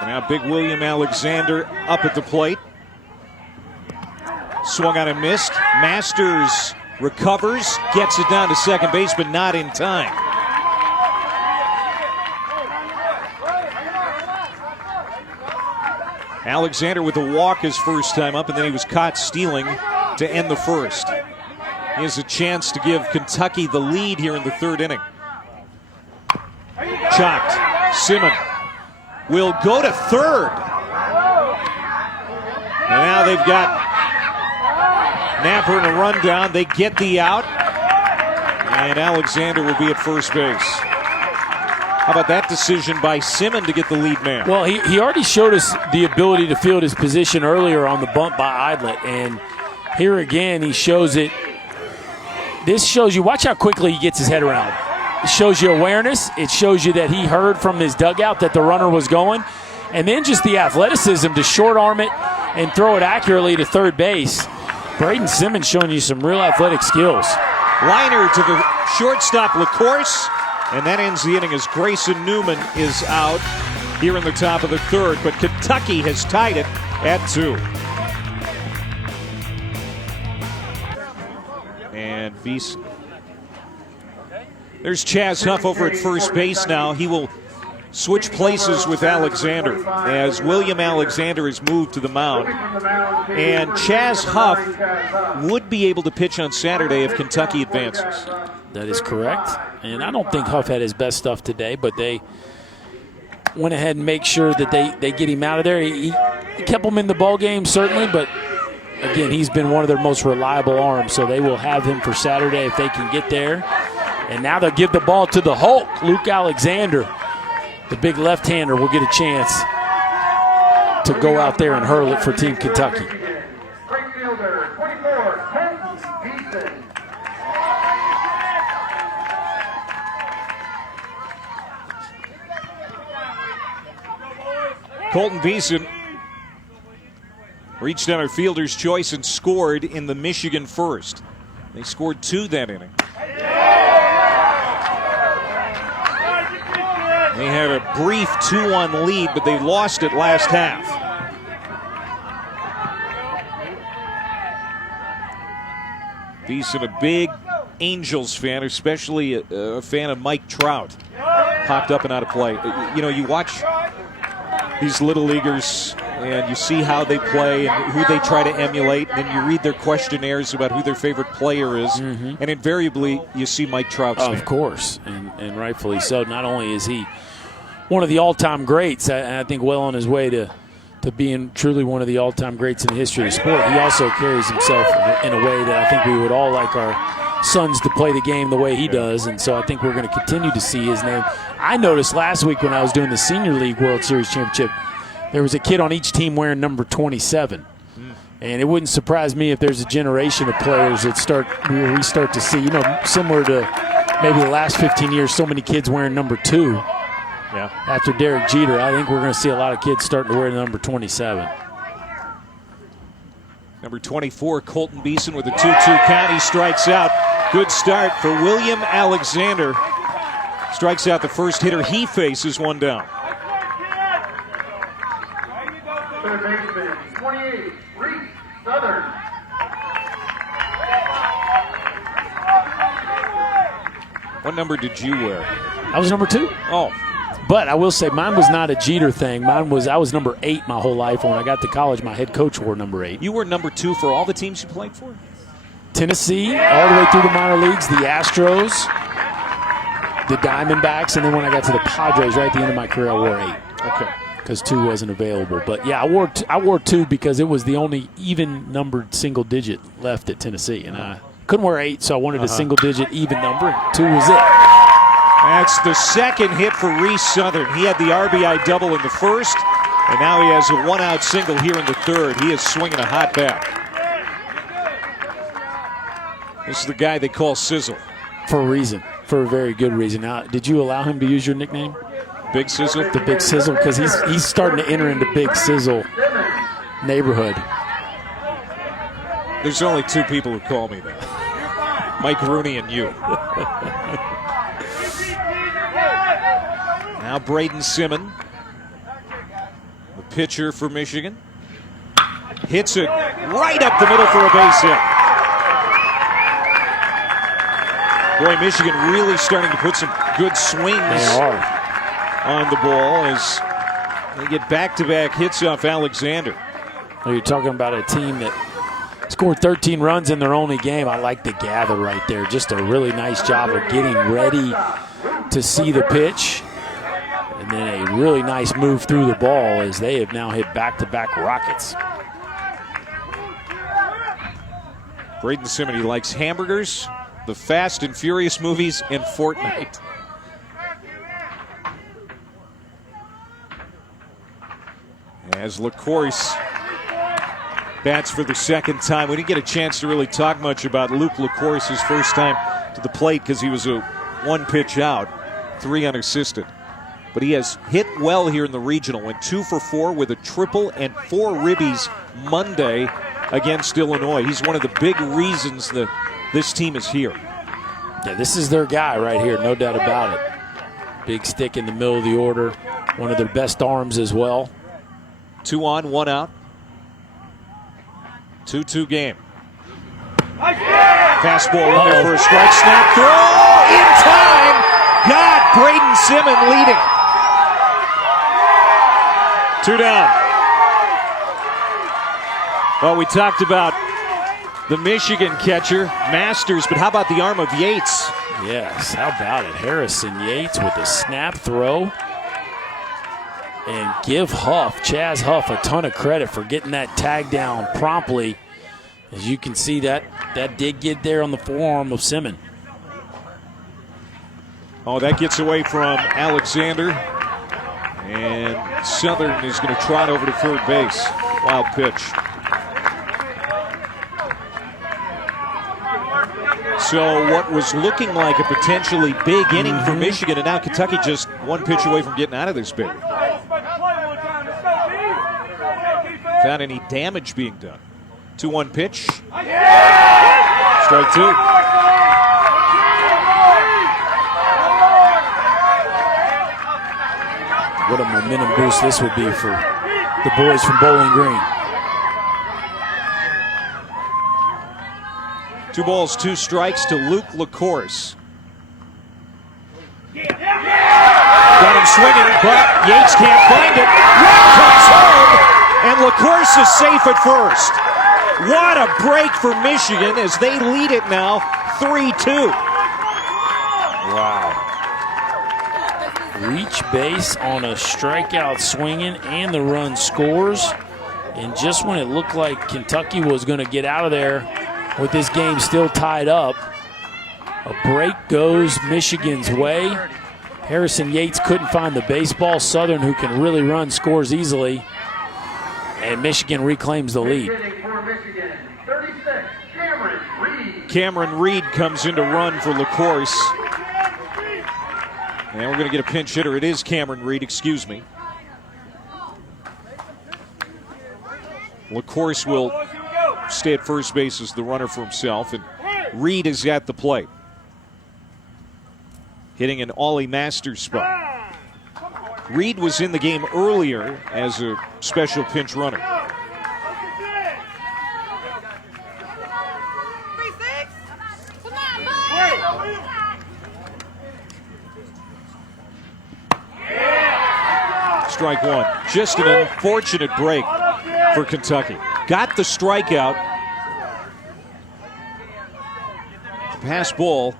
And now big William Alexander up at the plate. Swung on and missed. Masters recovers, gets it down to second base, but not in time. Alexander with a walk his first time up, and then he was caught stealing to end the first. He has a chance to give Kentucky the lead here in the third inning. Chopped. Simmons will go to third. And now they've got Napper in a rundown. They get the out. And Alexander will be at first base. How about that decision by Simmons to get the lead man? Well, he already showed us the ability to field his position earlier on the bunt by Idlet. And here again, he shows it. This shows you, watch how quickly he gets his head around. It shows you awareness. It shows you that he heard from his dugout that the runner was going. And then just the athleticism to short arm it and throw it accurately to third base. Braden Simmons showing you some real athletic skills. Liner to the shortstop, LaCourse. And that ends the inning as Grayson Newman is out here in the top of the third. But Kentucky has tied it at 2. And Beeson. There's Chaz Huff over at first base now. He will switch places with Alexander as William Alexander is moved to the mound. And Chaz Huff would be able to pitch on Saturday if Kentucky advances. That is correct. And I don't think Huff had his best stuff today, but they went ahead and make sure that they get him out of there. He kept him in the ball game, certainly, but again, he's been one of their most reliable arms, so they will have him for Saturday if they can get there. And now they'll give the ball to the Hulk, Luke Alexander. The big left-hander will get a chance to go out there and hurl it for Team Kentucky. Colton Beeson reached on our fielder's choice and scored in the Michigan first. They scored 2 that inning. They had a brief 2-1 lead, but they lost it last half. Beeson, a big Angels fan, especially a fan of Mike Trout. Popped up and out of play. You know, you watch these little leaguers and you see how they play and who they try to emulate, and then you read their questionnaires about who their favorite player is, and invariably you see Mike Trout. Of course, and rightfully so. Not only is he one of the all-time greats, I think well on his way to being truly one of the all-time greats in the history of the sport, he also carries himself in a way that I think we would all like our sons to play the game the way he does, and so I think we're going to continue to see his name. I noticed last week when I was doing the Senior League World Series Championship, there was a kid on each team wearing number 27. And it wouldn't surprise me if there's a generation of players that we start to see, you know, similar to maybe the last 15 years, so many kids wearing number 2. Yeah. After Derek Jeter, I think we're going to see a lot of kids starting to wear number 27. Number 24, Colton Beeson with a 2-2 count. He strikes out. Good start for William Alexander. Strikes out the first hitter he faces, 1 down. Third baseman, 28, Reese Southern. What number did you wear? I was number 2. Oh. But I will say mine was not a Jeter thing. I was number 8 my whole life. When I got to college, my head coach wore number 8. You were number 2 for all the teams you played for? Tennessee, all the way through the minor leagues, the Astros, the Diamondbacks, and then when I got to the Padres, right at the end of my career, I wore 8. Okay. Because 2 wasn't available. But yeah, I wore 2 because it was the only even numbered single digit left at Tennessee, and I couldn't wear 8, so I wanted a single digit even number. And 2 was it. That's the second hit for Reese Southern. He had the RBI double in the first, and now he has a 1-out single here in the third. He is swinging a hot bat. This is the guy they call Sizzle. For a reason, for a very good reason. Now, did you allow him to use your nickname? Big Sizzle? The Big Sizzle, because he's starting to enter into Big Sizzle neighborhood. There's only 2 people who call me that. Mike Rooney and you. Now Braden Simmon, the pitcher for Michigan, hits it right up the middle for a base hit. Boy, Michigan really starting to put some good swings on the ball as they get back-to-back hits off Alexander. Well, you're talking about a team that scored 13 runs in their only game. I like the gather right there. Just a really nice job of getting ready to see the pitch. And then a really nice move through the ball as they have now hit back-to-back rockets. Braden Simmon, he likes hamburgers, the Fast and Furious movies, and Fortnite. As LaCourse bats for the second time. We didn't get a chance to really talk much about Luke LaCourse's first time to the plate because he was a 1-pitch out, 3 unassisted. But he has hit well here in the regional. Went 2 for 4 with a triple and 4 ribbies Monday against Illinois. He's one of the big reasons that this team is here. Yeah, this is their guy right here, no doubt about it. Big stick in the middle of the order. One of their best arms as well. 2 on, 1 out. 2-2 game. Fastball in there for a strike. Snap throw in time. God, Braden Simmon leading. 2 down. Well, we talked about the Michigan catcher, Masters, but how about the arm of Yates? Yes, how about it? Harrison Yates with a snap throw. And give Chaz Huff, a ton of credit for getting that tag down promptly As you can see, that did get there on the forearm of Simmon. Oh, that gets away from Alexander. And Southern is going to trot over to third base. Wild pitch. So what was looking like a potentially big inning for Michigan, and now Kentucky just one pitch away from getting out of this big. Without any damage being done. 2-1 pitch. Strike two. What a momentum boost this would be for the boys from Bowling Green. 2 balls, 2 strikes to Luke LaCourse. Got him swinging, but Yates can't find it. Run comes home, and LaCourse is safe at first. What a break for Michigan as they lead it now 3-2. Wow. Reach base on a strikeout swinging, and the run scores. And just when it looked like Kentucky was going to get out of there with this game still tied up, a break goes Michigan's way. Harrison Yates couldn't find the baseball. Southern, who can really run, scores easily. And Michigan reclaims the lead. Cameron Reed comes in to run for LaCourse. And we're going to get a pinch hitter. It is Cameron Reed, excuse me. LaCourse will stay at first base as the runner for himself, and Reed is at the plate. Hitting an Ollie Masters spot. Reed was in the game earlier as a special pinch runner. Strike one. Just an unfortunate break for Kentucky. Got the strikeout. The pass ball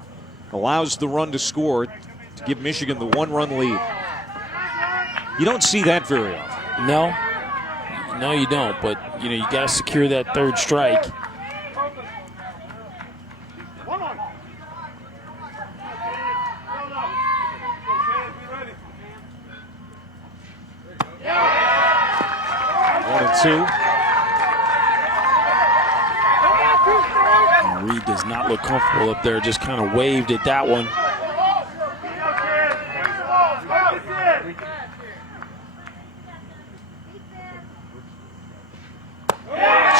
allows the run to score to give Michigan the 1-run lead. You don't see that very often. No, you don't. But you got to secure that third strike. Two. Reed does not look comfortable up there, just kind of waved at that one.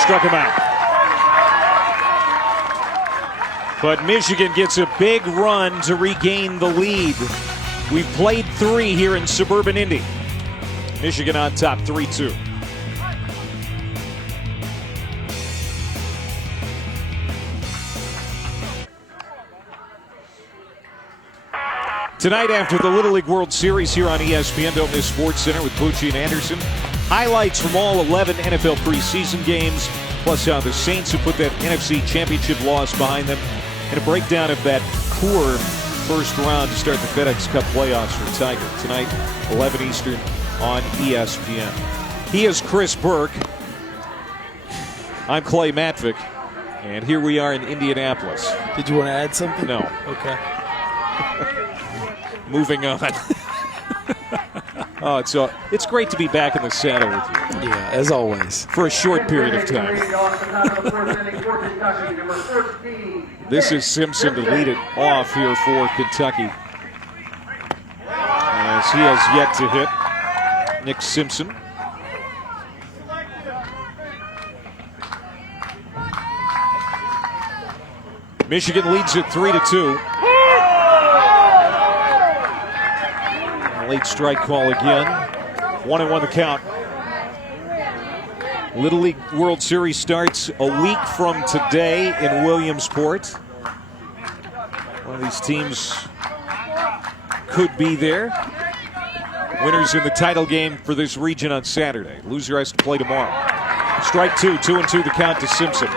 Struck him out. But Michigan gets a big run to regain the lead. We've played 3 here in suburban Indy. Michigan on top, 3-2. Tonight after the Little League World Series here on ESPN, don't miss Sports Center with Pucci and Anderson. Highlights from all 11 NFL preseason games, plus how the Saints who put that NFC Championship loss behind them, and a breakdown of that poor first round to start the FedEx Cup playoffs for Tiger. Tonight, 11 Eastern on ESPN. He is Chris Burke. I'm Clay Matvick, and here we are in Indianapolis. Did you want to add something? No. Okay. Moving on. Oh, it's great to be back in the saddle with you. Yeah, as always. For a short period of time. This is Simpson to lead it off here for Kentucky. As he has yet to hit. Nick Simpson. Michigan leads it 3-2. Late strike call again. 1-1 the count. Little League World Series starts a week from today in Williamsport. One of these teams could be there. Winners in the title game for this region on Saturday. Loser has to play tomorrow. Strike two, 2-2 the count to Simpson.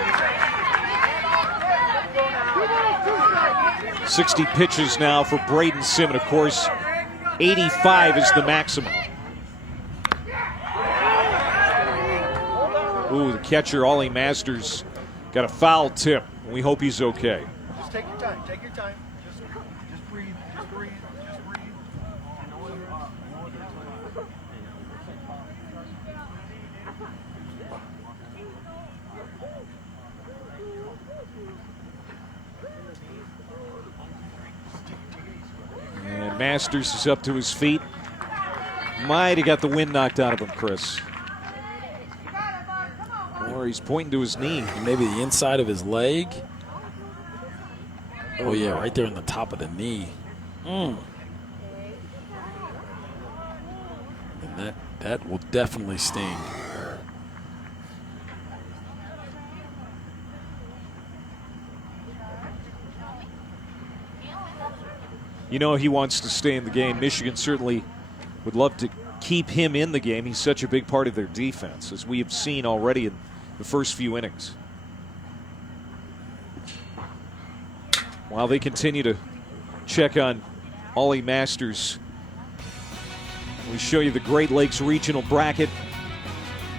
60 pitches now for Braden Simmon, of course. 85 is the maximum. Ooh, the catcher, Ollie Masters, got a foul tip. We hope he's okay. Just take your time. Take your time. Just breathe. Just breathe. Just breathe. And Masters is up to his feet. Might have got the wind knocked out of him, Chris. Or he's pointing to his knee. Maybe the inside of his leg. Oh, yeah, right there in the top of the knee. And that will definitely sting. You know he wants to stay in the game. Michigan certainly would love to keep him in the game. He's such a big part of their defense, as we have seen already in the first few innings. While they continue to check on Ollie Masters, we show you the Great Lakes Regional Bracket.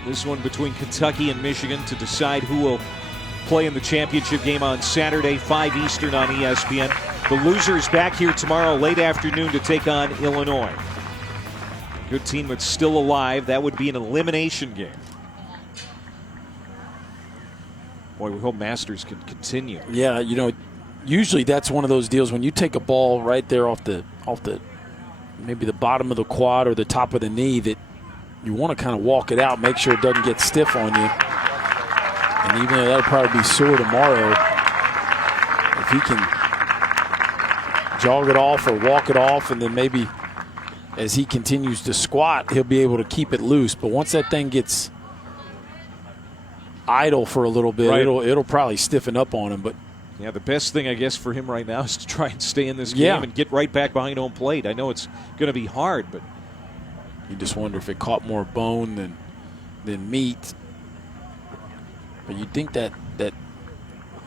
This one between Kentucky and Michigan to decide who will play in the championship game on Saturday, 5 Eastern on ESPN. The loser is back here tomorrow late afternoon to take on Illinois. Good team that's still alive. That would be an elimination game. Boy, we hope Masters can continue. Yeah, you know, usually that's one of those deals when you take a ball right there off the maybe the bottom of the quad or the top of the knee that you want to kind of walk it out, make sure it doesn't get stiff on you. And even though that'll probably be sore tomorrow, if he can jog it off or walk it off, and then maybe as he continues to squat, he'll be able to keep it loose. But once that thing gets idle for a little bit, right, it'll probably stiffen up on him. But yeah, the best thing, I guess, for him right now is to try and stay in this game and get right back behind home plate. I know it's going to be hard, but you just wonder if it caught more bone than meat. But you'd think that the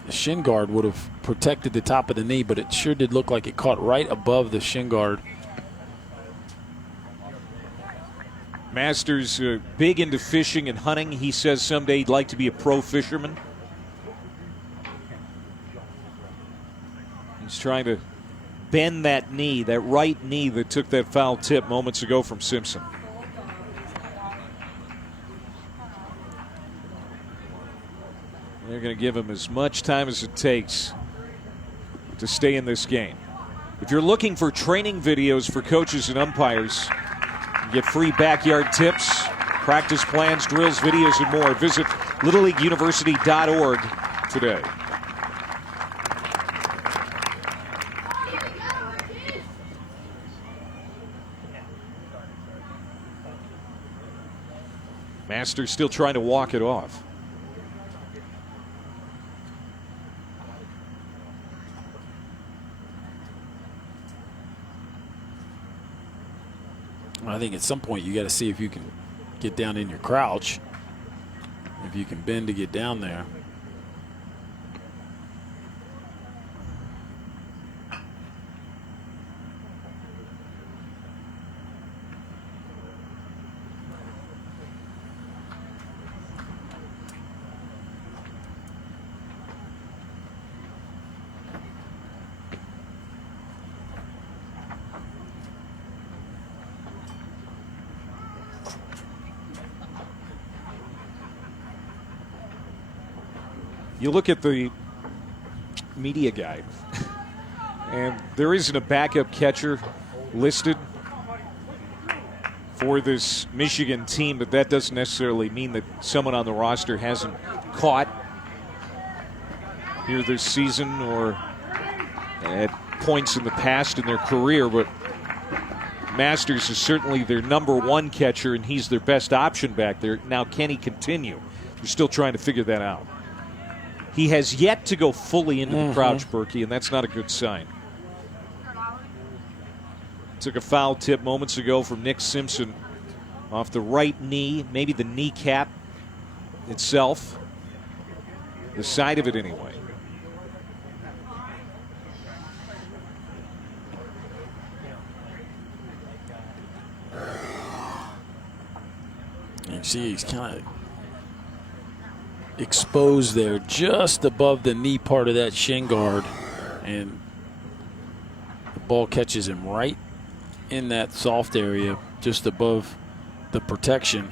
shin guard would have protected the top of the knee, but it sure did look like it caught right above the shin guard. Masters big into fishing and hunting. He says someday he'd like to be a pro fisherman. He's trying to bend that knee, that right knee that took that foul tip moments ago from Simpson. They're going to give him as much time as it takes to stay in this game. If you're looking for training videos for coaches and umpires, you get free backyard tips, practice plans, drills, videos, and more. Visit LittleLeagueUniversity.org today. Masters still trying to walk it off. I think at some point you got to see if you can get down in your crouch, if you can bend to get down there. You look at the media guide, and there isn't a backup catcher listed for this Michigan team, but that doesn't necessarily mean that someone on the roster hasn't caught here this season or at points in the past in their career. But Masters is certainly their #1 catcher, and he's their best option back there. Now, can he continue? We're still trying to figure that out. He has yet to go fully into the crouch, Berkey, and that's not a good sign. Took a foul tip moments ago from Nick Simpson off the right knee, maybe the kneecap itself, the side of it anyway. You see he's kind of exposed there just above the knee part of that shin guard, and the ball catches him right in that soft area just above the protection.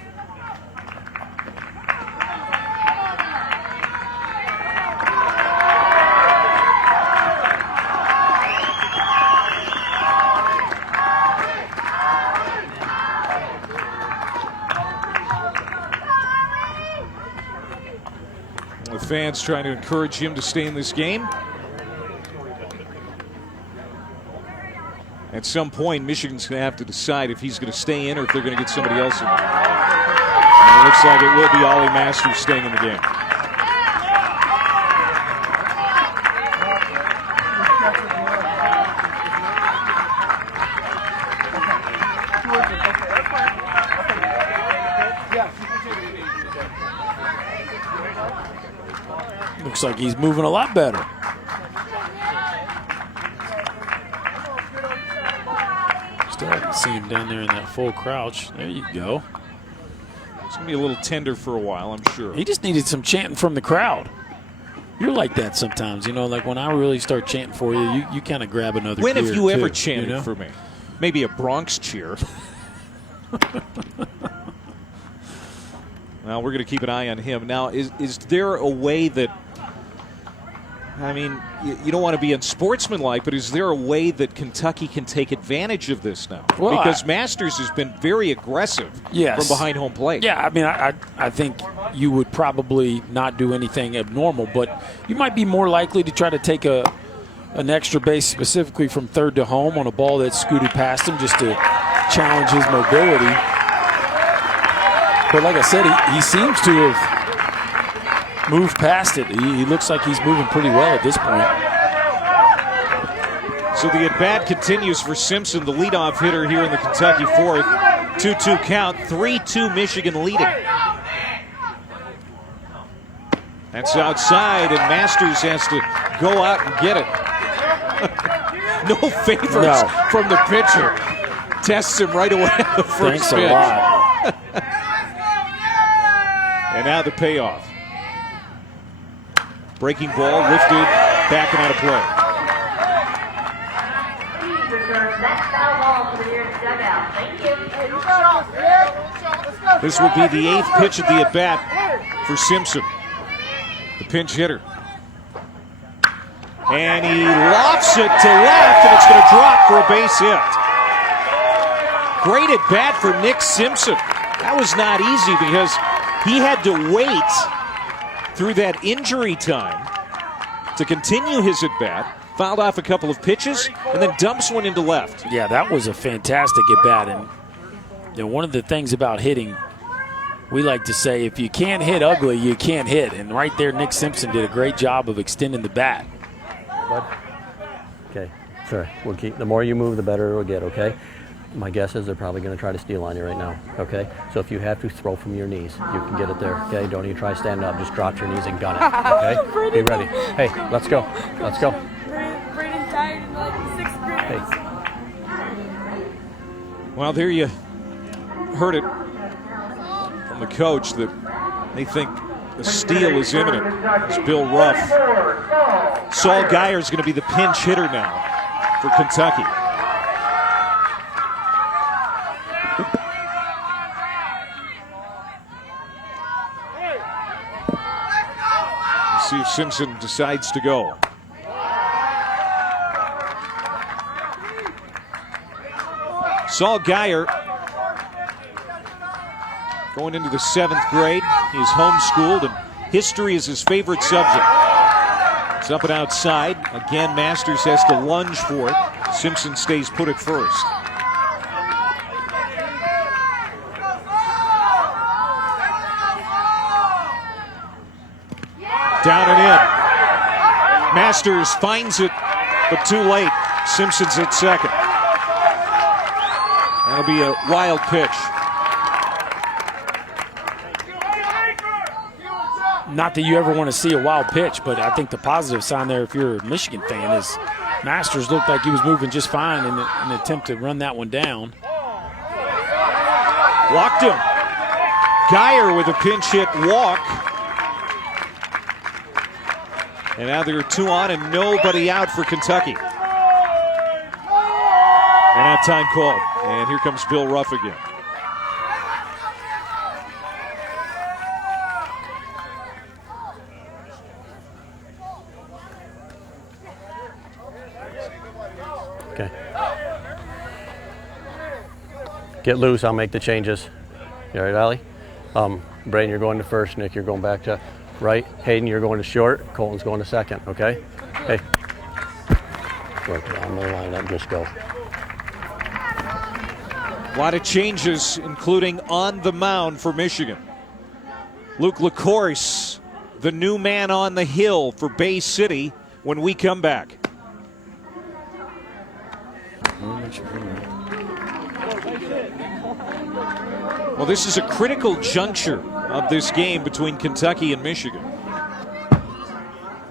The fans trying to encourage him to stay in this game. At some point, Michigan's going to have to decide if he's going to stay in or if they're going to get somebody else in. And it looks like it will be Ollie Masters staying in the game. Looks like he's moving a lot better. Still haven't seen him down there in that full crouch. There you go. It's going to be a little tender for a while, I'm sure. He just needed some chanting from the crowd. You're like that sometimes, you know, like when I really start chanting for you, you kind of grab another When gear have you ever too, chanted you know? for me? Maybe a Bronx cheer. Well, we're going to keep an eye on him. Now, is there a way that, I mean, you don't want to be unsportsmanlike, but is there a way that Kentucky can take advantage of this now? Well, because Masters has been very aggressive from behind home plate. Yeah, I mean, I think you would probably not do anything abnormal, but you might be more likely to try to take an extra base specifically from third to home on a ball that's scooted past him just to challenge his mobility. But like I said, he seems to have moved past it. He looks like he's moving pretty well at this point. So the at-bat continues for Simpson, the leadoff hitter here in the Kentucky fourth. 2-2 count, 3-2 Michigan leading. That's outside, and Masters has to go out and get it. No favors from the pitcher. Tests him right away at the first Thanks pitch. a lot. And now the payoff. Breaking ball, lifted, back and out of play. This will be the 8th pitch of the at-bat for Simpson, the pinch hitter. And he lofts it to left, and it's going to drop for a base hit. Great at-bat for Nick Simpson. That was not easy because he had to wait through that injury time to continue his at-bat. Fouled off a couple of pitches and then dumps one into left. Yeah, that was a fantastic at-bat. And you know, one of the things about hitting, we like to say, if you can't hit ugly, you can't hit. And right there, Nick Simpson did a great job of extending the bat. Okay, sorry. We'll keep. The more you move, the better it'll get. Okay. My guess is they're probably going to try to steal on you right now. Okay. So if you have to throw from your knees, you can get it there. Okay. Don't even try standing up. Just drop your knees and gun it. Okay. Be ready. Hey, let's go. Let's go. Braden's tired in like 6th grade. Hey. Well, there you heard it from the coach that they think the steal is imminent. It's Bill Ruff. Saul Geyer is going to be the pinch hitter now for Kentucky. Let's see if Simpson decides to go. Saul Geyer going into the 7th grade. He is homeschooled, and history is his favorite subject. It's up and outside. Again, Masters has to lunge for it. Simpson stays put at first. Down and in. Masters finds it, but too late. Simpson's at second. That'll be a wild pitch. Not that you ever want to see a wild pitch, but I think the positive sign there, if you're a Michigan fan, is Masters looked like he was moving just fine in an attempt to run that one down. Walked him. Geyer with a pinch hit walk. And now there are 2 on and nobody out for Kentucky. And that time called. And here comes Bill Ruff again. Okay. Get loose, I'll make the changes. You all right, Allie? Braden, you're going to first. Nick, you're going back to right. Hayden, you're going to short. Colton's going to second, okay? Hey. Work down the line up, just go. A lot of changes, including on the mound for Michigan. Luke LaCourse, the new man on the hill for Bay City when we come back. Well, this is a critical juncture of this game between Kentucky and Michigan.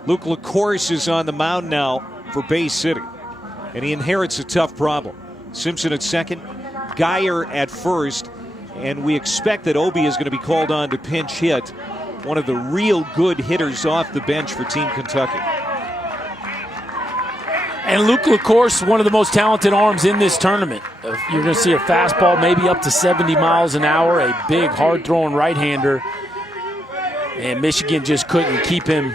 Luke LaCourse is on the mound now for Bay City, and he inherits a tough problem. Simpson at second, Geyer at first, and we expect that Obi is going to be called on to pinch hit, one of the real good hitters off the bench for Team Kentucky. And Luke LaCourse, one of the most talented arms in this tournament. You're going to see a fastball maybe up to 70 miles an hour, a big, hard-throwing right-hander. And Michigan just couldn't keep him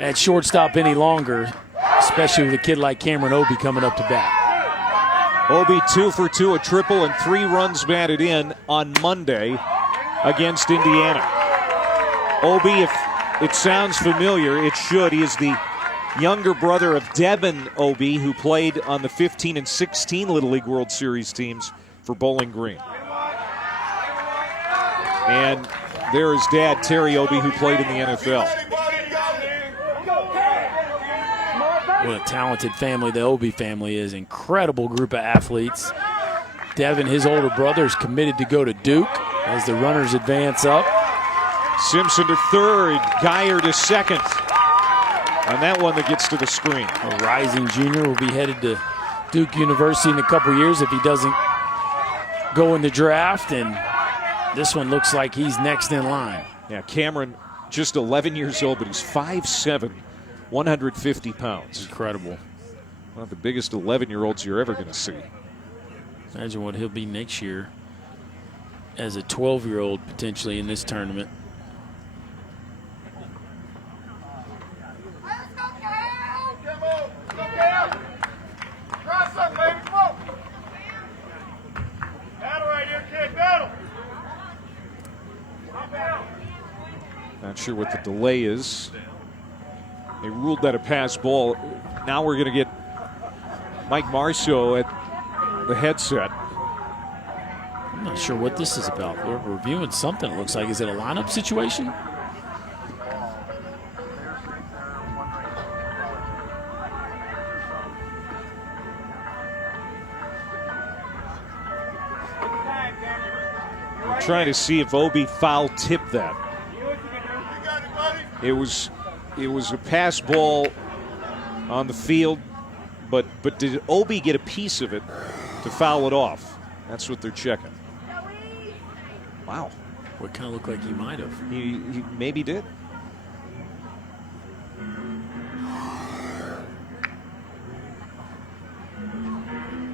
at shortstop any longer, especially with a kid like Cameron Obi coming up to bat. Obi 2 for 2, a triple, and 3 runs batted in on Monday against Indiana. Obi, if it sounds familiar, it should. He is the younger brother of Devin Obi, who played on the 15 and 16 Little League World Series teams for Bowling Green. And there is dad, Terry Obi, who played in the NFL. What a talented family the Obi family is. Incredible group of athletes. Devin, his older brother, is committed to go to Duke as the runners advance up. Simpson to third, Geyer to second. On that one that gets to the screen. A rising junior will be headed to Duke University in a couple years if he doesn't go in the draft, and this one looks like he's next in line. Yeah, Cameron, just 11 years old, but he's 5'7", 150 pounds. Incredible. One of the biggest 11-year-olds you're ever going to see. Imagine what he'll be next year as a 12-year-old potentially in this tournament. Not sure what the delay is. They ruled that a pass ball. Now we're going to get Mike Marceau at the headset. I'm not sure what this is about. We're reviewing something, it looks like. Is it a lineup situation? We're trying to see if Obi foul tipped that. It was a pass ball on the field, but did Obi get a piece of it to foul it off? That's what they're checking. Wow. Well, it kind of looked like he might have. He maybe did.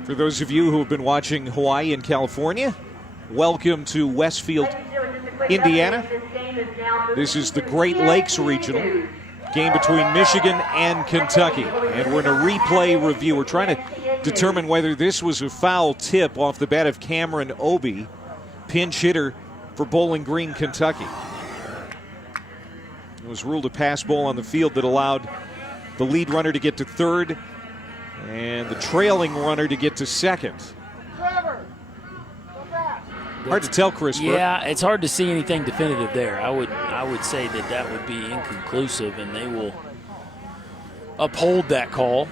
For those of you who have been watching Hawaii and California, welcome to Westfield, Indiana. This is the Great Lakes Regional game between Michigan and Kentucky. And we're in a replay review. We're trying to determine whether this was a foul tip off the bat of Cameron Obi, pinch hitter for Bowling Green, Kentucky. It was ruled a pass ball on the field that allowed the lead runner to get to third and the trailing runner to get to second. Hard to tell, Chris. Yeah, it's hard to see anything definitive there. I would say that would be inconclusive, and they will uphold that call.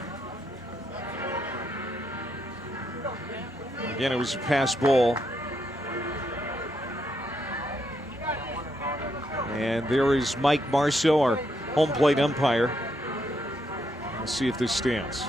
Again, it was a pass ball. And there is Mike Marceau, our home plate umpire. Let's see if this stands.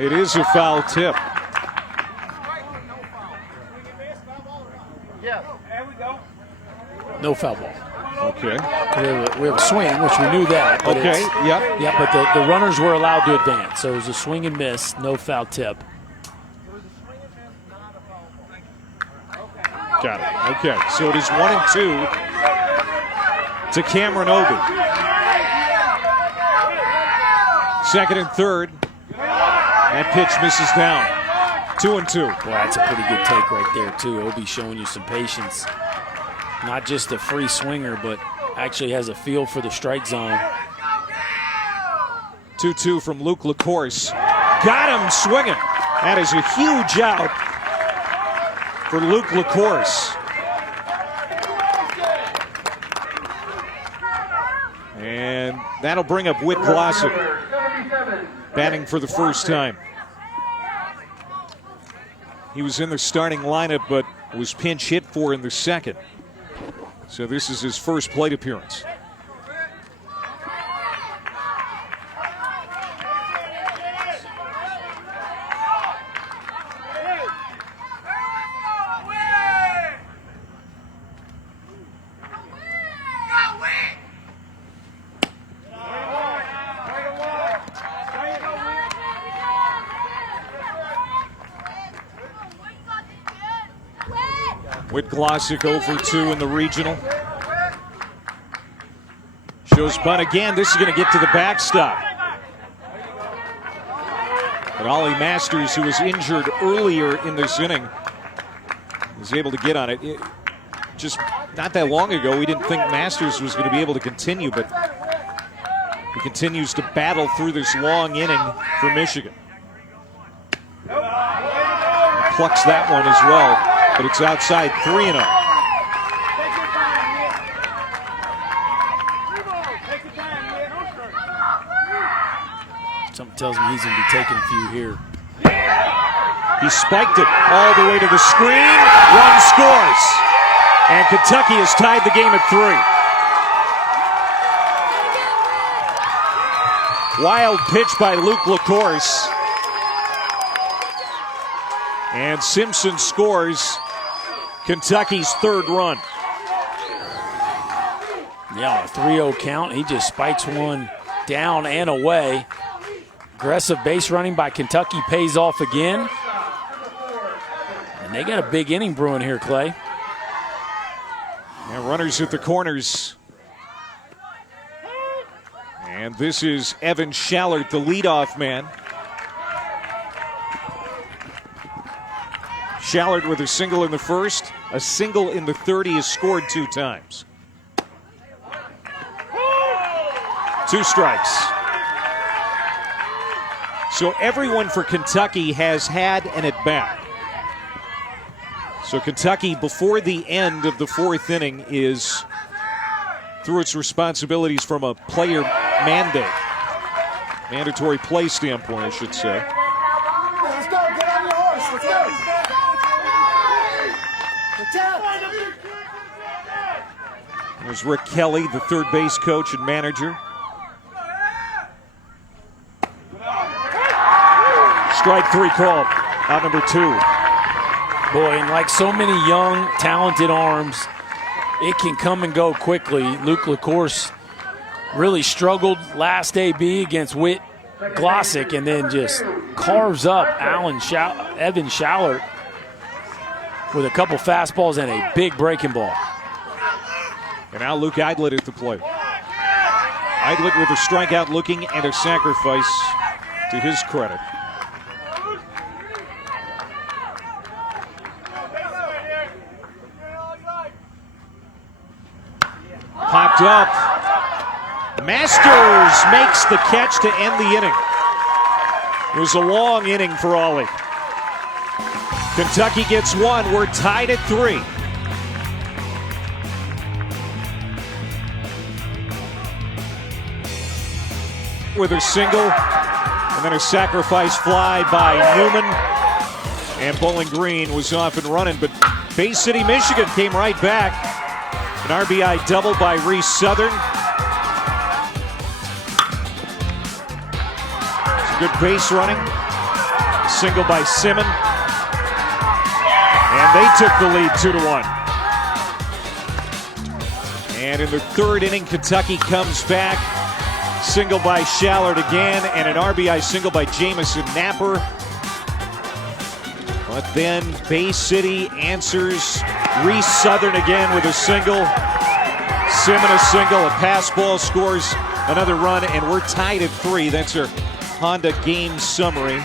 It is a foul tip. No foul ball. Okay. We have a swing, which we knew that. But okay, yep. Yeah, but the runners were allowed to advance. So it was a swing and miss, no foul tip. Got it. Okay, so it is 1-2 to Cameron Obi. Second and third. That pitch misses down. 2-2. Boy, that's a pretty good take right there, too. Obi showing you some patience. Not just a free swinger, but actually has a feel for the strike zone. 2-2 from Luke LaCourse. Got him swinging. That is a huge out for Luke LaCourse. And that'll bring up Whit Glossick, batting for the first time. He was in the starting lineup, but was pinch hit for in the second. So this is his first plate appearance. Whit Glossick 0-for-2 in the regional. Shows bunt again. This is going to get to the backstop. But Ollie Masters, who was injured earlier in this inning, was able to get on it. Just not that long ago, we didn't think Masters was going to be able to continue, but he continues to battle through this long inning for Michigan. He plucks that one as well, but it's outside 3-0. Something tells me he's going to be taking a few here. He spiked it all the way to the screen. Run scores. And Kentucky has tied the game at 3. Wild pitch by Luke LaCourse. And Simpson scores Kentucky's third run. Yeah, a 3-0 count. He just spikes one down and away. Aggressive base running by Kentucky pays off again. And they got a big inning brewing here, Clay. And runners at the corners. And this is Evan Schallert, the leadoff man. Schallert with a single in the first, a single in the third. He has scored 2 times. 2 strikes. So everyone for Kentucky has had an at-bat. So Kentucky, before the end of the 4th inning, is through its responsibilities from a player mandate. Mandatory play standpoint, I should say. Let's go, get on your horse, let's go. There's Rick Kelly, the third base coach and manager. Strike 3 called, out number 2. Boy, and like so many young, talented arms, it can come and go quickly. Luke LaCourse really struggled last AB against Whit Glossick and then just carves up Evan Schallert with a couple fastballs and a big breaking ball. And now Luke Eidlet at the plate. Eidlet with a strikeout looking and a sacrifice to his credit. Popped up. Masters makes the catch to end the inning. It was a long inning for Ollie. Kentucky gets 1. We're tied at 3. With a single, and then a sacrifice fly by Newman. And Bowling Green was off and running, but Bay City, Michigan came right back. An RBI double by Reese Southern. It's good base running. single by Simon. And they took the lead 2-1. And in the third inning, Kentucky comes back. Single by Shallard again, and an RBI single by Jamison Napper. But then Bay City answers. Reese Southern again with a single. Simon a single. A pass ball scores another run, and we're tied at 3. That's our Honda game summary.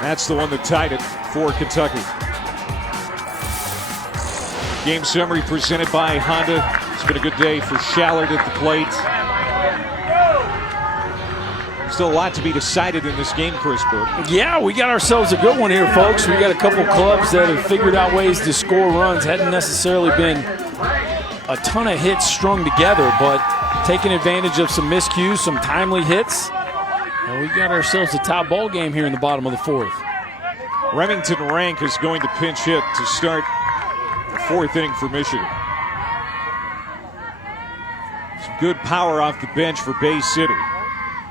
That's the one that tied it for Kentucky. Game summary presented by Honda. It's been a good day for Shallard at the plate. Still a lot to be decided in this game, Chris Burke. Yeah, we got ourselves a good one here, folks. We got a couple clubs that have figured out ways to score runs. Hadn't necessarily been a ton of hits strung together, but taking advantage of some miscues, some timely hits. And we got ourselves a top ball game here in the bottom of the 4th. Remington Rank is going to pinch hit to start the 4th inning for Michigan. Some good power off the bench for Bay City.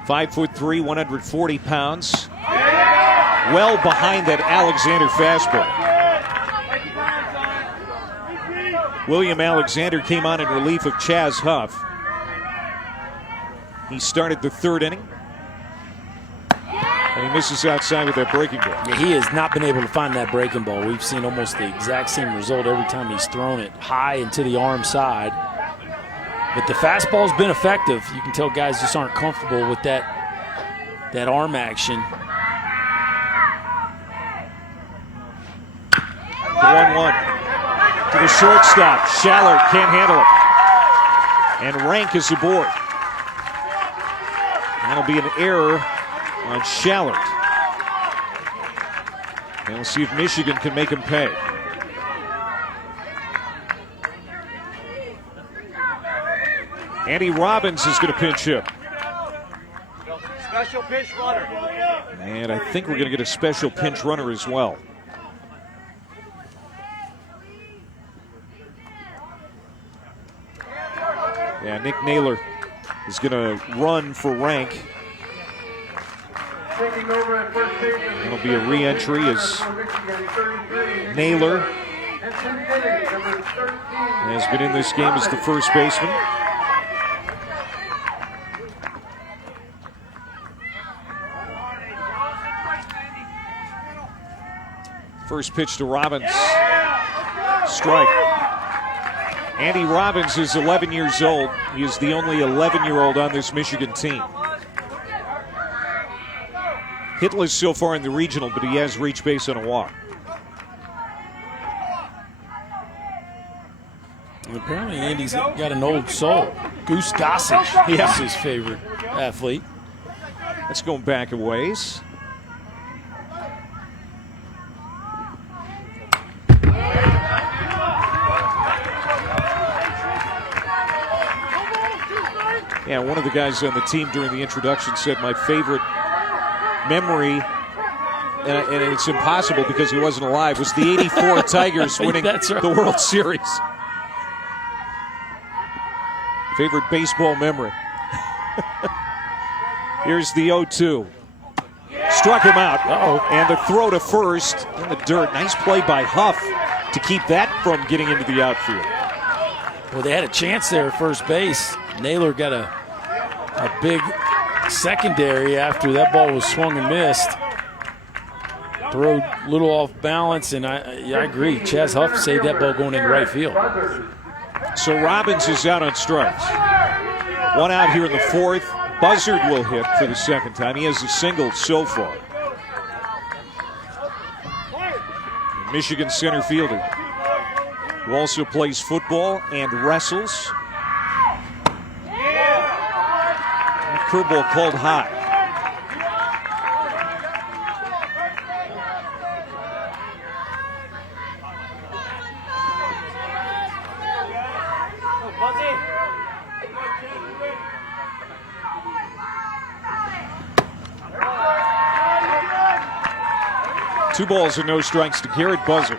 5'3", 140 pounds. Well behind that Alexander fastball. William Alexander came on in relief of Chaz Huff. He started the 3rd inning. And he misses outside with that breaking ball. Yeah, he has not been able to find that breaking ball. We've seen almost the exact same result every time he's thrown it high into the arm side. But the fastball's been effective. You can tell guys just aren't comfortable with that arm action. The 1-1 to the shortstop. Shallard can't handle it. And Rank is aboard. That'll be an error on Shallard. And we'll see if Michigan can make him pay. Andy Robbins is going to pinch hit. Special pinch runner. And I think we're going to get a special pinch runner as well. Yeah, Nick Naylor is going to run for Rank. It'll be a re-entry as Naylor has been in this game as the first baseman. First pitch to Robbins. Strike. Andy Robbins is 11 years old. He is the only 11-year-old on this Michigan team. Hitless so far in the regional, but he has reached base on a walk. And apparently Andy's got an old soul. Goose Gossage is his favorite athlete. That's going back a ways. Yeah, one of the guys on the team during the introduction said my favorite memory, and it's impossible because he wasn't alive, was the '84 Tigers winning the World Series. Favorite baseball memory. Here's the 0-2. Struck him out. And the throw to first in the dirt. Nice play by Huff to keep that from getting into the outfield. Well, they had a chance there at first base. Naylor got a big secondary after that ball was swung and missed. Throw a little off balance, and I agree. Chaz Huff saved that ball going in right field. So Robbins is out on strikes. One out here in the 4th. Buzzard will hit for the 2nd time. He has a single so far. Michigan center fielder who also plays football and wrestles. Curveball called high. Two balls and no strikes to Garrett Buzzard.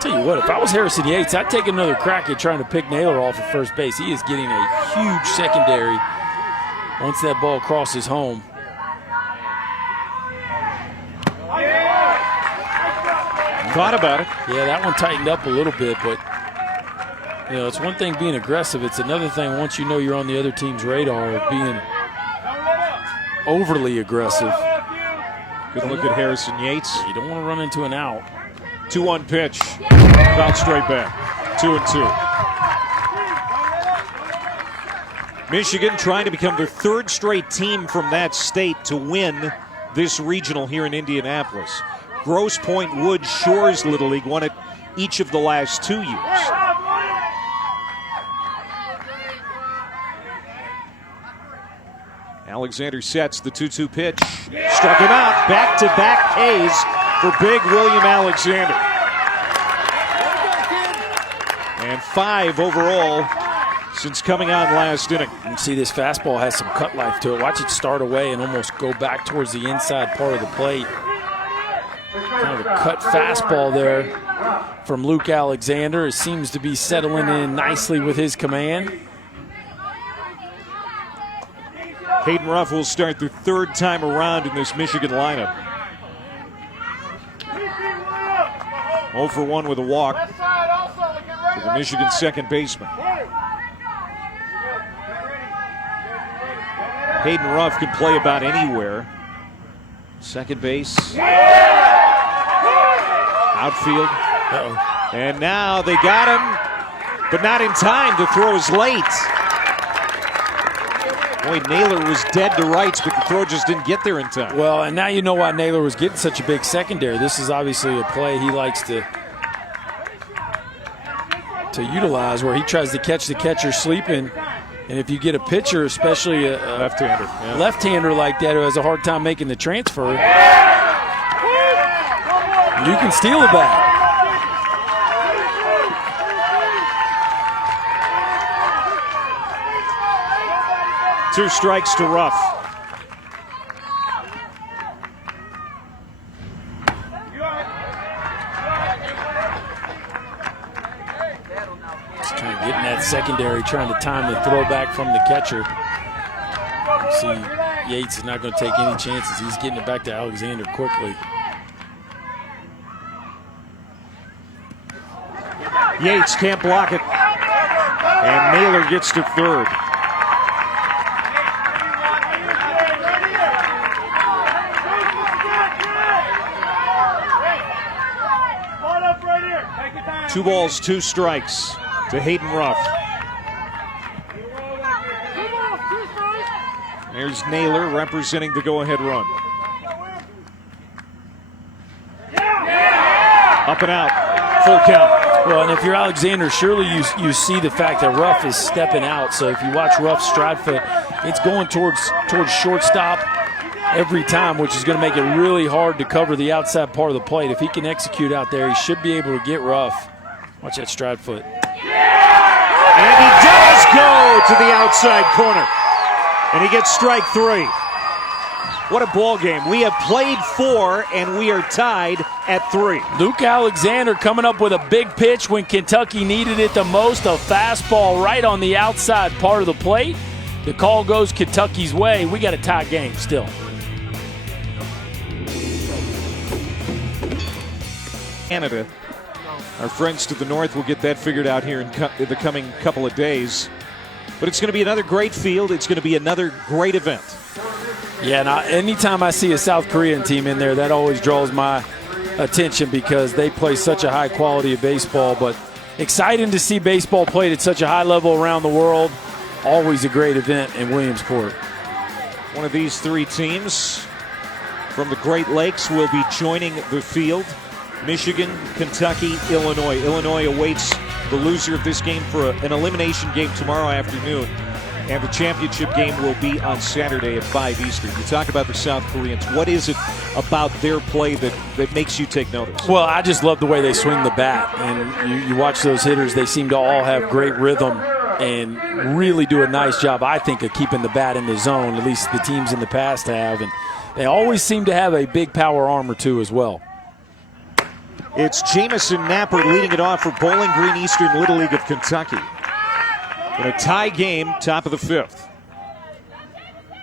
Tell you what, if I was Harrison Yates, I'd take another crack at trying to pick Naylor off at first base. He is getting a huge secondary once that ball crosses home. Thought about it. Yeah, that one tightened up a little bit, but it's one thing being aggressive. It's another thing once you know you're on the other team's radar of being overly aggressive. Good look at Harrison Yates. You don't want to run into an out. 2-1 pitch. Fouled straight back. 2-2. Michigan trying to become their third straight team from that state to win this regional here in Indianapolis. Grosse Pointe Wood Shores Little League won it each of the last 2 years. Alexander sets the 2-2 pitch. Struck him out. Back-to-back Ks for big William Alexander. And 5 overall since coming on last inning. You can see this fastball has some cut life to it. Watch it start away and almost go back towards the inside part of the plate. Kind of a cut fastball there from Luke Alexander. It seems to be settling in nicely with his command. Hayden Ruff will start the third time around in this Michigan lineup. 0 for 1 with a walk for the Michigan second baseman. Hayden Ruff can play about anywhere. Second base. Outfield. And now they got him, but not in time. The throw is late. Boy, Naylor was dead to rights, but the throw just didn't get there in time. Well, and now you know why Naylor was getting such a big secondary. This is obviously a play he likes to utilize, where he tries to catch the catcher sleeping. And if you get a pitcher, especially a left-hander like that who has a hard time making the transfer, you can steal a bat. 2 strikes to Ruff. Just kind of getting that secondary, trying to time the throw back from the catcher. You see, Yates is not going to take any chances. He's getting it back to Alexander quickly. Yates can't block it. And Naylor gets to third. Two balls, 2 strikes to Hayden Ruff. There's Naylor representing the go-ahead run. Up and out, full count. Well, and if you're Alexander, surely you see the fact that Ruff is stepping out. So if you watch Ruff's stride foot, it's going towards shortstop every time, which is going to make it really hard to cover the outside part of the plate. If he can execute out there, he should be able to get Ruff. Watch that stride foot. And he does go to the outside corner. And he gets strike 3. What a ball game. We have played 4 and we are tied at 3. Luke Alexander coming up with a big pitch when Kentucky needed it the most. A fastball right on the outside part of the plate. The call goes Kentucky's way. We got a tie game still. Canada. Our friends to the north will get that figured out here in the coming couple of days. But it's going to be another great field. It's going to be another great event. Yeah, and anytime I see a South Korean team in there, that always draws my attention because they play such a high quality of baseball. But exciting to see baseball played at such a high level around the world. Always a great event in Williamsport. One of these 3 teams from the Great Lakes will be joining the field. Michigan, Kentucky, Illinois. Illinois awaits the loser of this game for an elimination game tomorrow afternoon. And the championship game will be on Saturday at 5 Eastern. You talk about the South Koreans. What is it about their play that makes you take notice? Well, I just love the way they swing the bat. And you watch those hitters, they seem to all have great rhythm and really do a nice job, I think, of keeping the bat in the zone. At least the teams in the past have. And they always seem to have a big power arm or two as well. It's Jamison Napper leading it off for Bowling Green Eastern Little League of Kentucky. In a tie game, top of the 5th.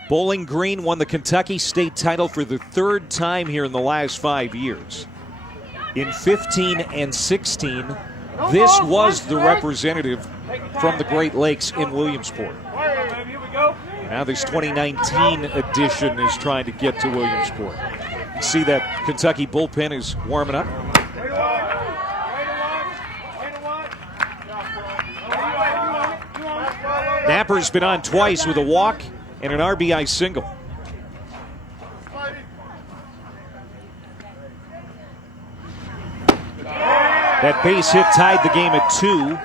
Bowling Green won the Kentucky State title for the third time here in the last 5 years. In 15 and 16, this was the representative from the Great Lakes in Williamsport. Now this 2019 edition is trying to get to Williamsport. You see that Kentucky bullpen is warming up. Napper's been on twice with a walk and an RBI single. That base hit tied the game at 2.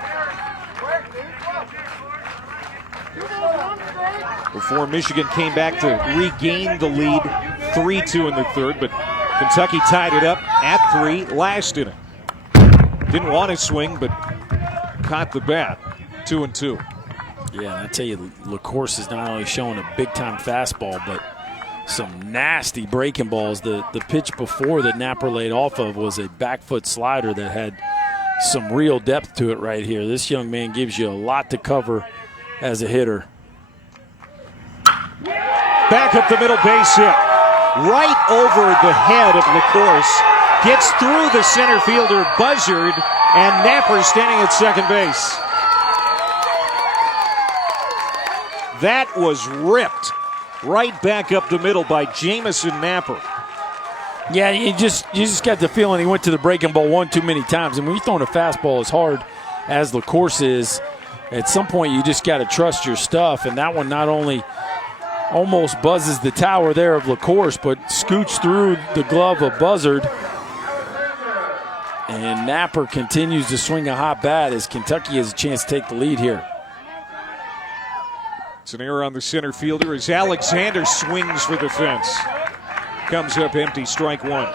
Before Michigan came back to regain the lead 3-2 in the third, but Kentucky tied it up at 3 last inning. Didn't want to swing, but caught the bat. 2-2. Yeah, I tell you, LaCourse is not only showing a big-time fastball, but some nasty breaking balls. The pitch before that Napper laid off of was a back foot slider that had some real depth to it right here. This young man gives you a lot to cover as a hitter. Back up the middle base hit. Right over the head of LaCourse. Gets through the center fielder Buzzard, and Napper standing at second base. That was ripped right back up the middle by Jamison Napper. Yeah, you just got the feeling he went to the breaking ball one too many times. And when you're throwing a fastball as hard as LaCourse is, at some point you just got to trust your stuff. And that one not only almost buzzes the tower there of LaCourse, but scoots through the glove of Buzzard. And Napper continues to swing a hot bat as Kentucky has a chance to take the lead here. It's an error on the center fielder as Alexander swings for the fence. Comes up empty, strike 1.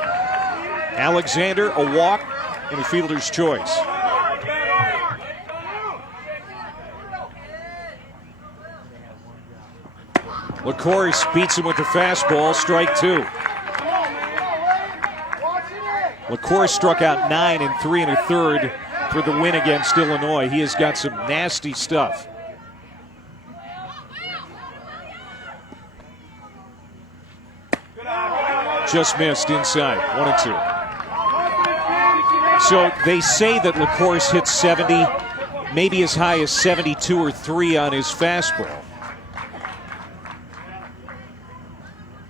Alexander, a walk, and a fielder's choice. LaCourse beats him with the fastball, strike 2. LaCourse struck out 9 in 3 1/3 for the win against Illinois. He has got some nasty stuff. Just missed inside, 1-2. So they say that LaCourse hits 70, maybe as high as 72 or 3 on his fastball.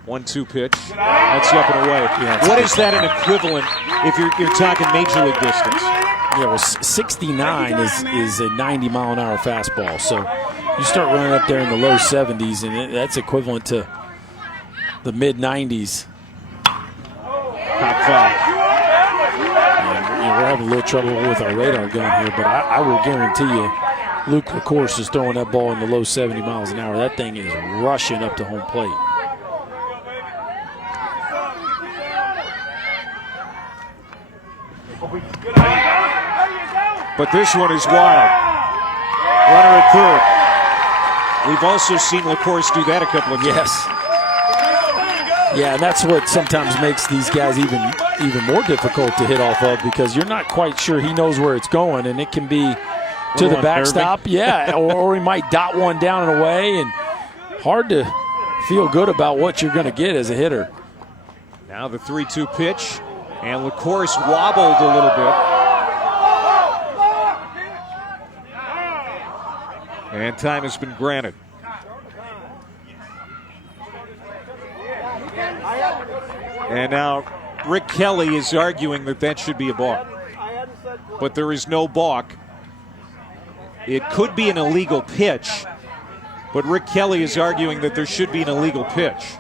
1-2 pitch. That's up and away. Yeah, what is that an equivalent if you're talking major league distance? Yeah, well, 69 is a 90-mile-an-hour fastball. So you start running up there in the low 70s, and that's equivalent to the mid-90s. Top 5. And, we're having a little trouble with our radar gun here, but I will guarantee you Luke LaCourse is throwing that ball in the low 70 miles an hour. That thing is rushing up to home plate. But this one is wild. Runner at third. We've also seen LaCourse do that a couple of times. Yes. Yeah, and that's what sometimes makes these guys even more difficult to hit off of, because you're not quite sure he knows where it's going, and it can be to the backstop. Yeah, or he might dot one down and away, and hard to feel good about what you're going to get as a hitter. Now the 3-2 pitch, and LaCourse wobbled a little bit. And time has been granted. And now Rick Kelly is arguing that should be a balk. But there is no balk. It could be an illegal pitch, but Rick Kelly is arguing that there should be an illegal pitch.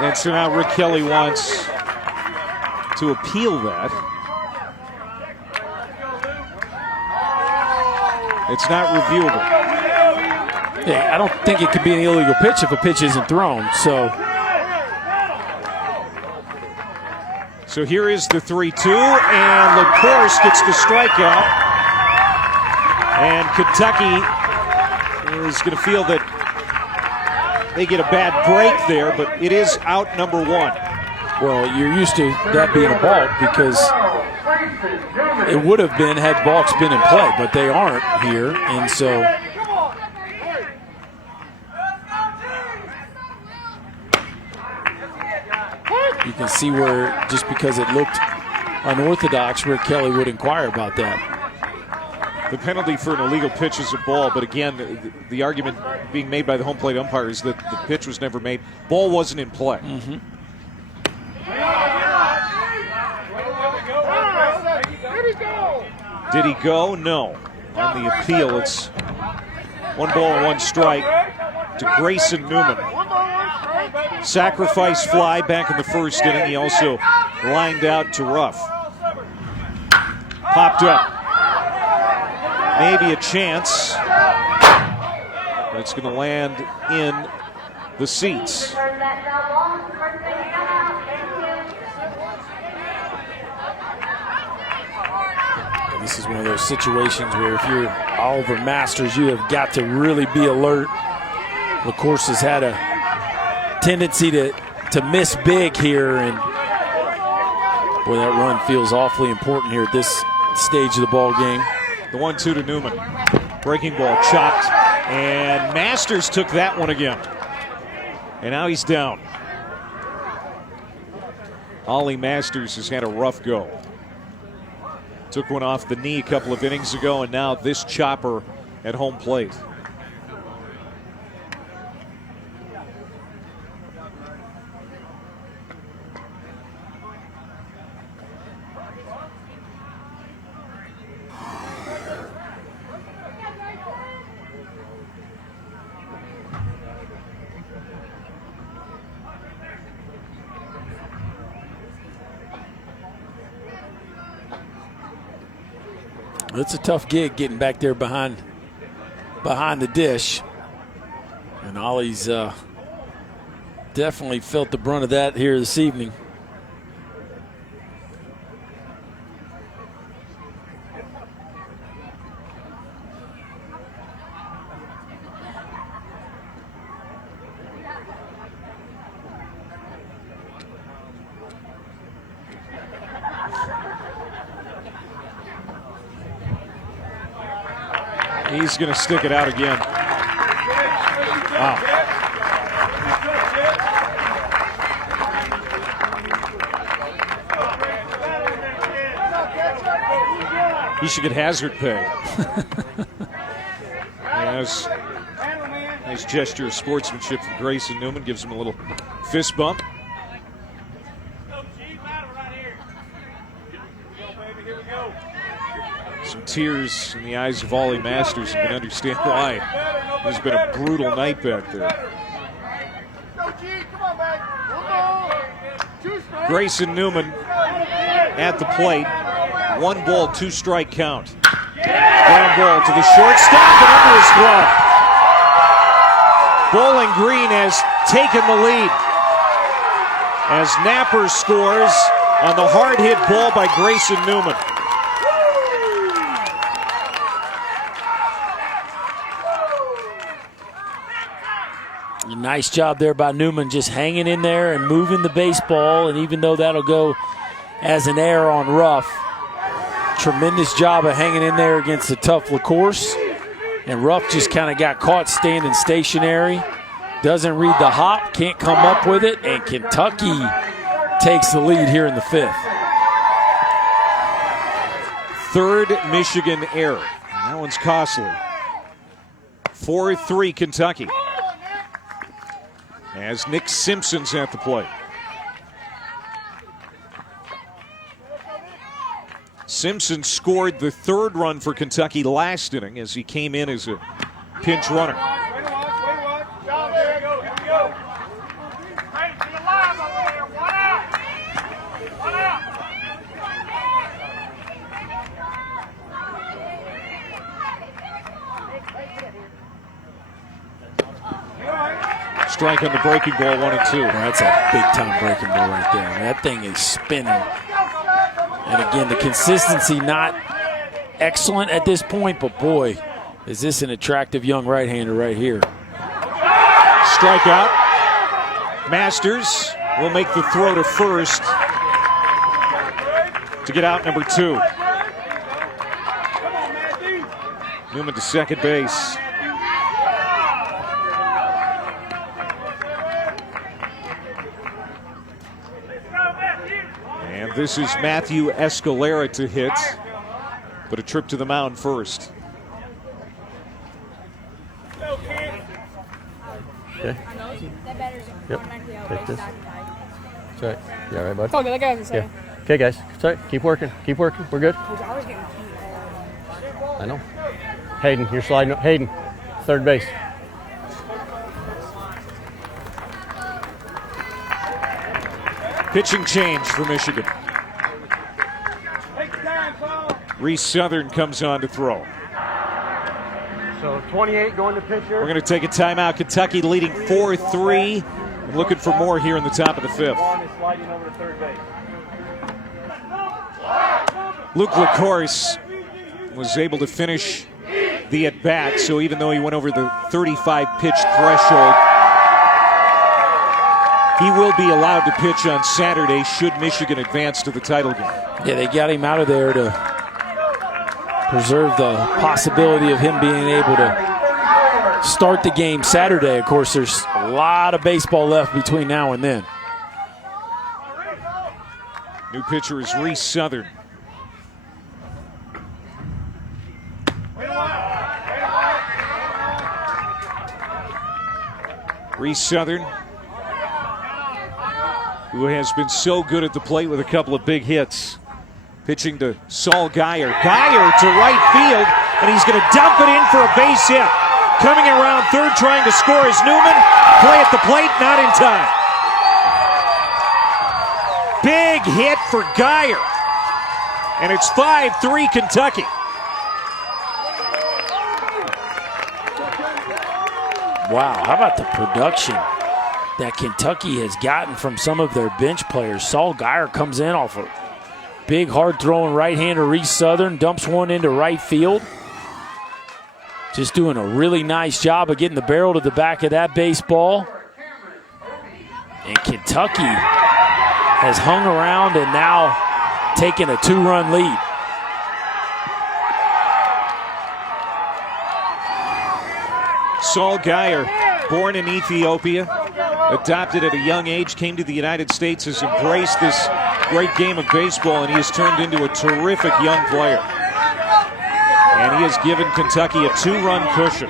And so now Rick Kelly wants to appeal that. It's not reviewable. Yeah, I don't think it could be an illegal pitch if a pitch isn't thrown. So So here is the 3-2, and LaCourse gets the strikeout. And Kentucky is going to feel that they get a bad break there, but it is out number 1. Well, you're used to that being a balk because it would have been had balks been in play, but they aren't here, and so you can see where, just because it looked unorthodox, where Kelly would inquire about that. The penalty for an illegal pitch is a ball, but again, the argument being made by the home plate umpire is that the pitch was never made. Ball wasn't in play. Mm-hmm. Did he go? No. On the appeal, it's 1 ball and 1 strike to Grayson Newman. Sacrifice fly back in the first inning. He also lined out to Ruff. Popped up. Maybe a chance, but it's going to land in the seats. This is one of those situations where if you're Oliver Masters, you have got to really be alert. LaCourse has had a tendency to miss big here, and boy, that run feels awfully important here at this stage of the ball game. The 1-2 to Newman. Breaking ball chopped, and Masters took that one again. And now he's down. Ollie Masters has had a rough go. Took one off the knee a couple of innings ago, and now this chopper at home plate. It's a tough gig getting back there behind the dish. And Ollie's definitely felt the brunt of that here this evening. He's going to stick it out again. Wow. He should get hazard pay. Nice gesture of sportsmanship from Grayson Newman. Gives him a little fist bump. Some tears in the eyes of Ollie Masters. You can understand why. It's been a brutal night back there. Grayson Newman at the plate. 1 ball, 2 strike count. Ground ball to the shortstop and under his glove. Bowling Green has taken the lead as Napper scores on the hard hit ball by Grayson Newman. Nice job there by Newman, just hanging in there and moving the baseball. And even though that'll go as an error on Ruff, tremendous job of hanging in there against the tough LaCourse. And Ruff just kind of got caught standing stationary. Doesn't read the hop, can't come up with it. And Kentucky takes the lead here in the 5th. 3rd Michigan error. That one's costly. 4-3 Kentucky. As Nick Simpson's at the plate. Simpson scored the 3rd run for Kentucky last inning as he came in as a pinch runner. Strike on the breaking ball, 1-2. That's a big-time breaking ball right there. That thing is spinning. And again, the consistency not excellent at this point, but boy, is this an attractive young right-hander right here. Strikeout. Masters will make the throw to first to get out number 2. Newman to second base. And this is Matthew Escalera to hit, but a trip to the mound first. Okay. Yep. Take this. That's right. You all right, bud? Okay, that guy was yeah. Okay, guys. It's all right. Keep working. Keep working. We're good. I know. Hayden, you're sliding. Hayden, third base. Pitching change for Michigan. Reese Southern comes on to throw. So 28 going to pitcher. We're going to take a timeout. Kentucky leading 4-3. And looking for more here in the top of the 5th. Sliding over to third base. Luke LaCourse was able to finish the at-bat, so even though he went over the 35-pitch threshold, he will be allowed to pitch on Saturday should Michigan advance to the title game. Yeah, they got him out of there to preserve the possibility of him being able to start the game Saturday. Of course, there's a lot of baseball left between now and then. New pitcher is Reese Southern. Reese Southern, who has been so good at the plate with a couple of big hits. Pitching to Saul Geyer. Geyer to right field, and he's going to dump it in for a base hit. Coming around third, trying to score is Newman. Play at the plate, not in time. Big hit for Geyer. And it's 5-3 Kentucky. Wow, how about the production that Kentucky has gotten from some of their bench players? Saul Geyer comes in off a big, hard-throwing right-hander. Reese Southern dumps one into right field. Just doing a really nice job of getting the barrel to the back of that baseball. And Kentucky has hung around and now taken a 2-run lead. Saul Geyer, born in Ethiopia, adopted at a young age, came to the United States, has embraced this great game of baseball, and he has turned into a terrific young player. And he has given Kentucky a 2-run cushion.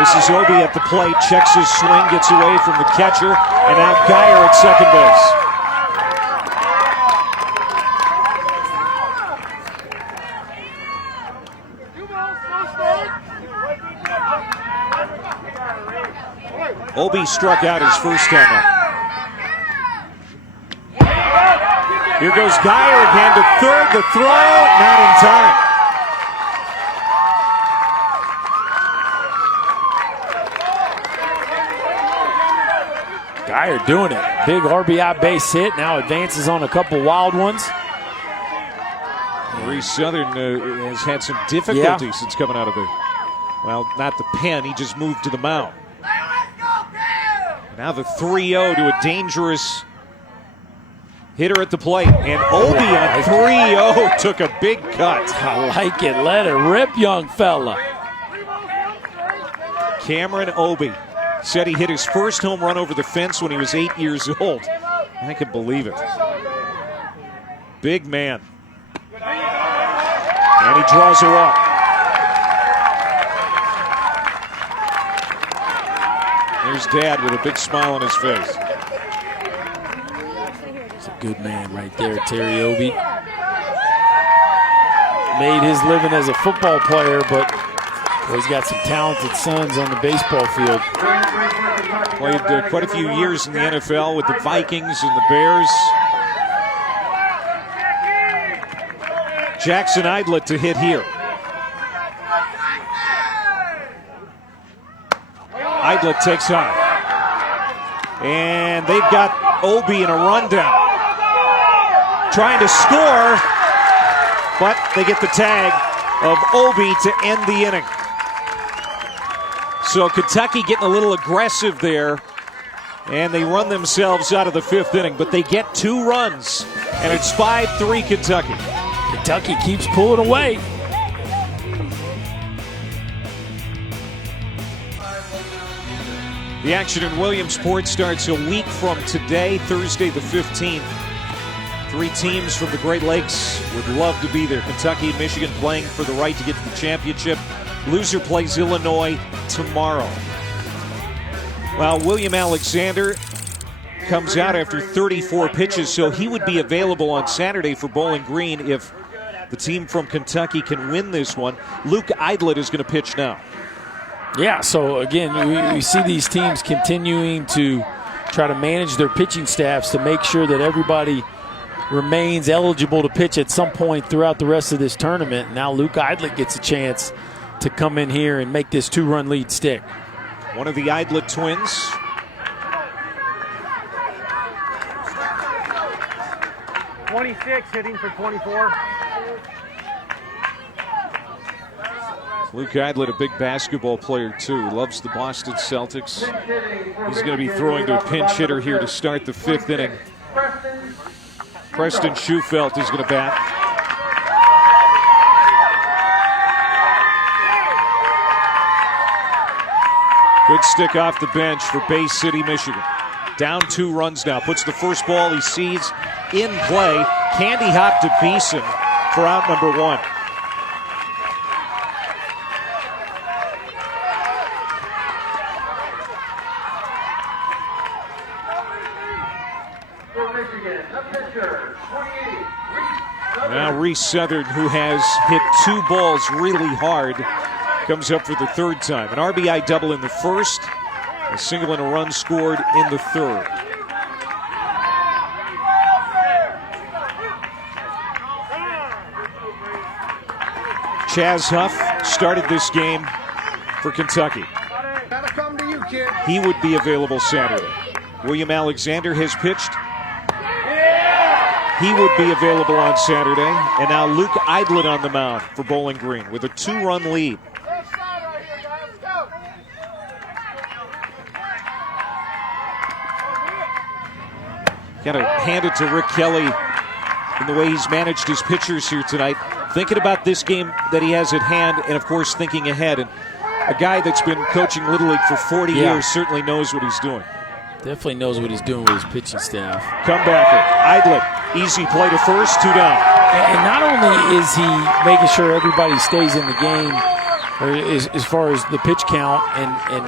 This is Obi at the plate, checks his swing, gets away from the catcher, and now Geyer at second base. Obi struck out his first time up. Here goes Geyer again to third. The throw, not in time. Geyer doing it. Big RBI base hit. Now advances on a couple wild ones. Reese Southern has had some difficulty since coming out of the, well, not the pen. He just moved to the mound. Now the 3-0 to a dangerous hitter at the plate. And Obi on 3-0 took a big cut. I like it. Let it rip, young fella. Cameron Obi said he hit his first home run over the fence when he was 8 years old. I can believe it. Big man. And he draws a walk. There's Dad with a big smile on his face. He's a good man right there, Terry Obi. Made his living as a football player, but he's got some talented sons on the baseball field. Played quite a few years in the NFL with the Vikings and the Bears. Jackson Idlet to hit here. Idlet takes high. And they've got Obi in a rundown. Trying to score, but they get the tag of Obi to end the inning. So Kentucky getting a little aggressive there, and they run themselves out of the 5th inning, but they get 2 runs, and it's 5-3 Kentucky. Kentucky keeps pulling away. The action in Williamsport starts a week from today, Thursday the 15th. 3 teams from the Great Lakes would love to be there. Kentucky and Michigan playing for the right to get to the championship. Loser plays Illinois tomorrow. Well, William Alexander comes out after 34 pitches, so he would be available on Saturday for Bowling Green if the team from Kentucky can win this one. Luke Idlet is going to pitch now. Yeah, so again, we see these teams continuing to try to manage their pitching staffs to make sure that everybody remains eligible to pitch at some point throughout the rest of this tournament. Now Luke Idlet gets a chance to come in here and make this 2-run lead stick. One of the Idlet twins. '26 hitting for 24. Luke Idlet, a big basketball player too, loves the Boston Celtics. He's going to be throwing to a pinch hitter here to start the 5th inning. Preston Schufelt is going to bat. Good stick off the bench for Bay City, Michigan. Down 2 runs now. Puts the first ball he sees in play. Candy hop to Beeson for out number 1. Now Reese Southern, who has hit 2 balls really hard, comes up for the 3rd time. An RBI double in the 1st, a single and a run scored in the 3rd. Chaz Huff started this game for Kentucky. He would be available Saturday. William Alexander has pitched. He would be available on Saturday. And now Luke Idlet on the mound for Bowling Green with a 2-run lead. Got to hand it to Rick Kelly in the way he's managed his pitchers here tonight. Thinking about this game that he has at hand, and of course thinking ahead. And a guy that's been coaching Little League for 40 years certainly knows what he's doing. Definitely knows what he's doing with his pitching staff. Comebacker, Idlet, easy play to first, 2 down. And not only is he making sure everybody stays in the game, or as far as the pitch count, and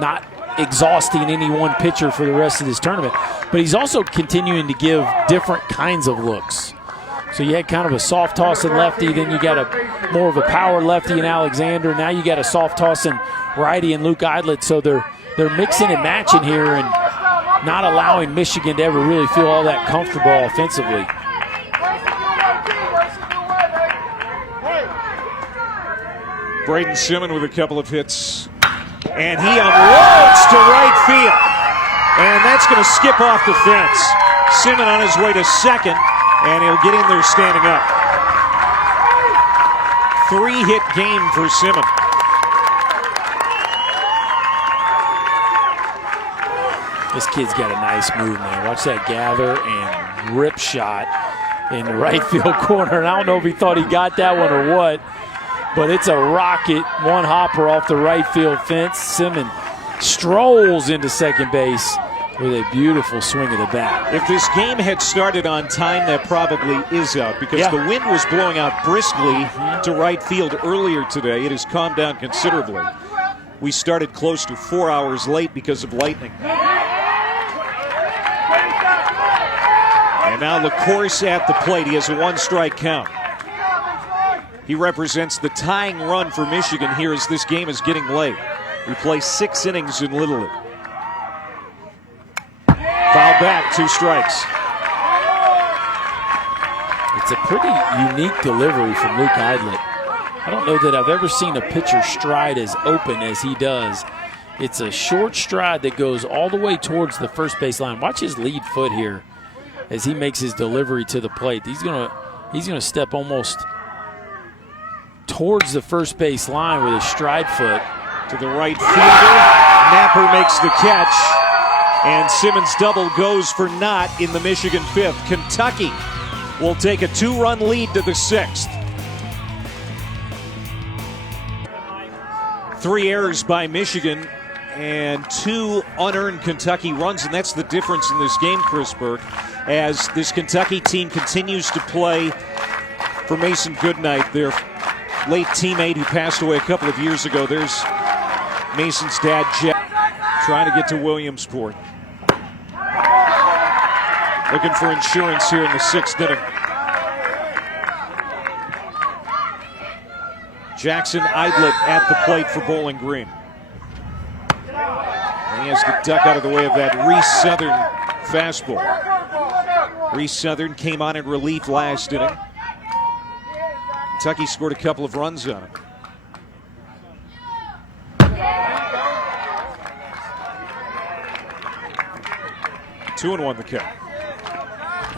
not exhausting any one pitcher for the rest of this tournament, but he's also continuing to give different kinds of looks. So you had kind of a soft tossing lefty, then you got a more of a power lefty in Alexander. Now you got a soft tossing righty in Luke Idlet. So they're mixing and matching here and not allowing Michigan to ever really feel all that comfortable offensively. Braden Simmons with a couple of hits. And he unloads to right field. And that's going to skip off the fence. Simmons on his way to second, and he'll get in there standing up. 3-hit game for Simmons. This kid's got a nice move, man. Watch that gather and rip shot in the right field corner. And I don't know if he thought he got that one or what, but it's a rocket, 1-hopper off the right field fence. Simmons strolls into second base with a beautiful swing of the bat. If this game had started on time, that probably is out because the wind was blowing out briskly to right field earlier today. It has calmed down considerably. We started close to 4 hours late because of lightning. And now LaCourse at the plate. He has a 1-strike count. He represents the tying run for Michigan here as this game is getting late. We play 6 innings in Little League. Foul back, 2 strikes. It's a pretty unique delivery from Luke Idlet. I don't know that I've ever seen a pitcher stride as open as he does It's a short stride that goes all the way towards the first base line. Watch his lead foot here as he makes his delivery to the plate. He's gonna step almost towards the first base line with his stride foot. To the right fielder. Napper makes the catch. And Simmons' double goes for naught in the Michigan fifth. Kentucky will take a 2-run lead to the sixth. 3 errors by Michigan and 2 unearned Kentucky runs, and that's the difference in this game, Chris Burke, as this Kentucky team continues to play for Mason Goodnight, their late teammate who passed away a couple of years ago. There's Mason's dad, Jeff, trying to get to Williamsport. Looking for insurance here in the 6th inning. Jackson Eidlet at the plate for Bowling Green. And he has to duck out of the way of that Reese Southern fastball. Reese Southern came on in relief last inning. Kentucky scored a couple of runs on him. 2-1 the count.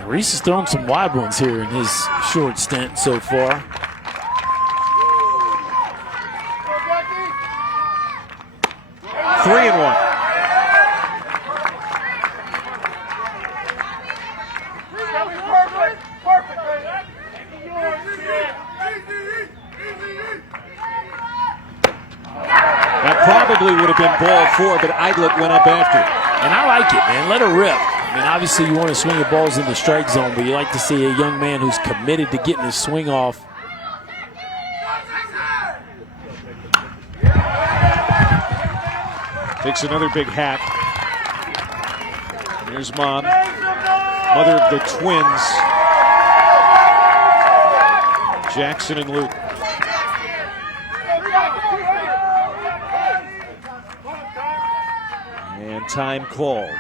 Reese has thrown some wide ones here in his short stint so far. Three and one. That probably would have been ball 4, but Eidlet went up after it. And I like it, man. Let her rip. I mean, obviously you want to swing the balls in the strike zone, but you like to see a young man who's committed to getting his swing off. Takes another big hack. Here's Mom, mother of the twins, Jackson and Luke. And time called.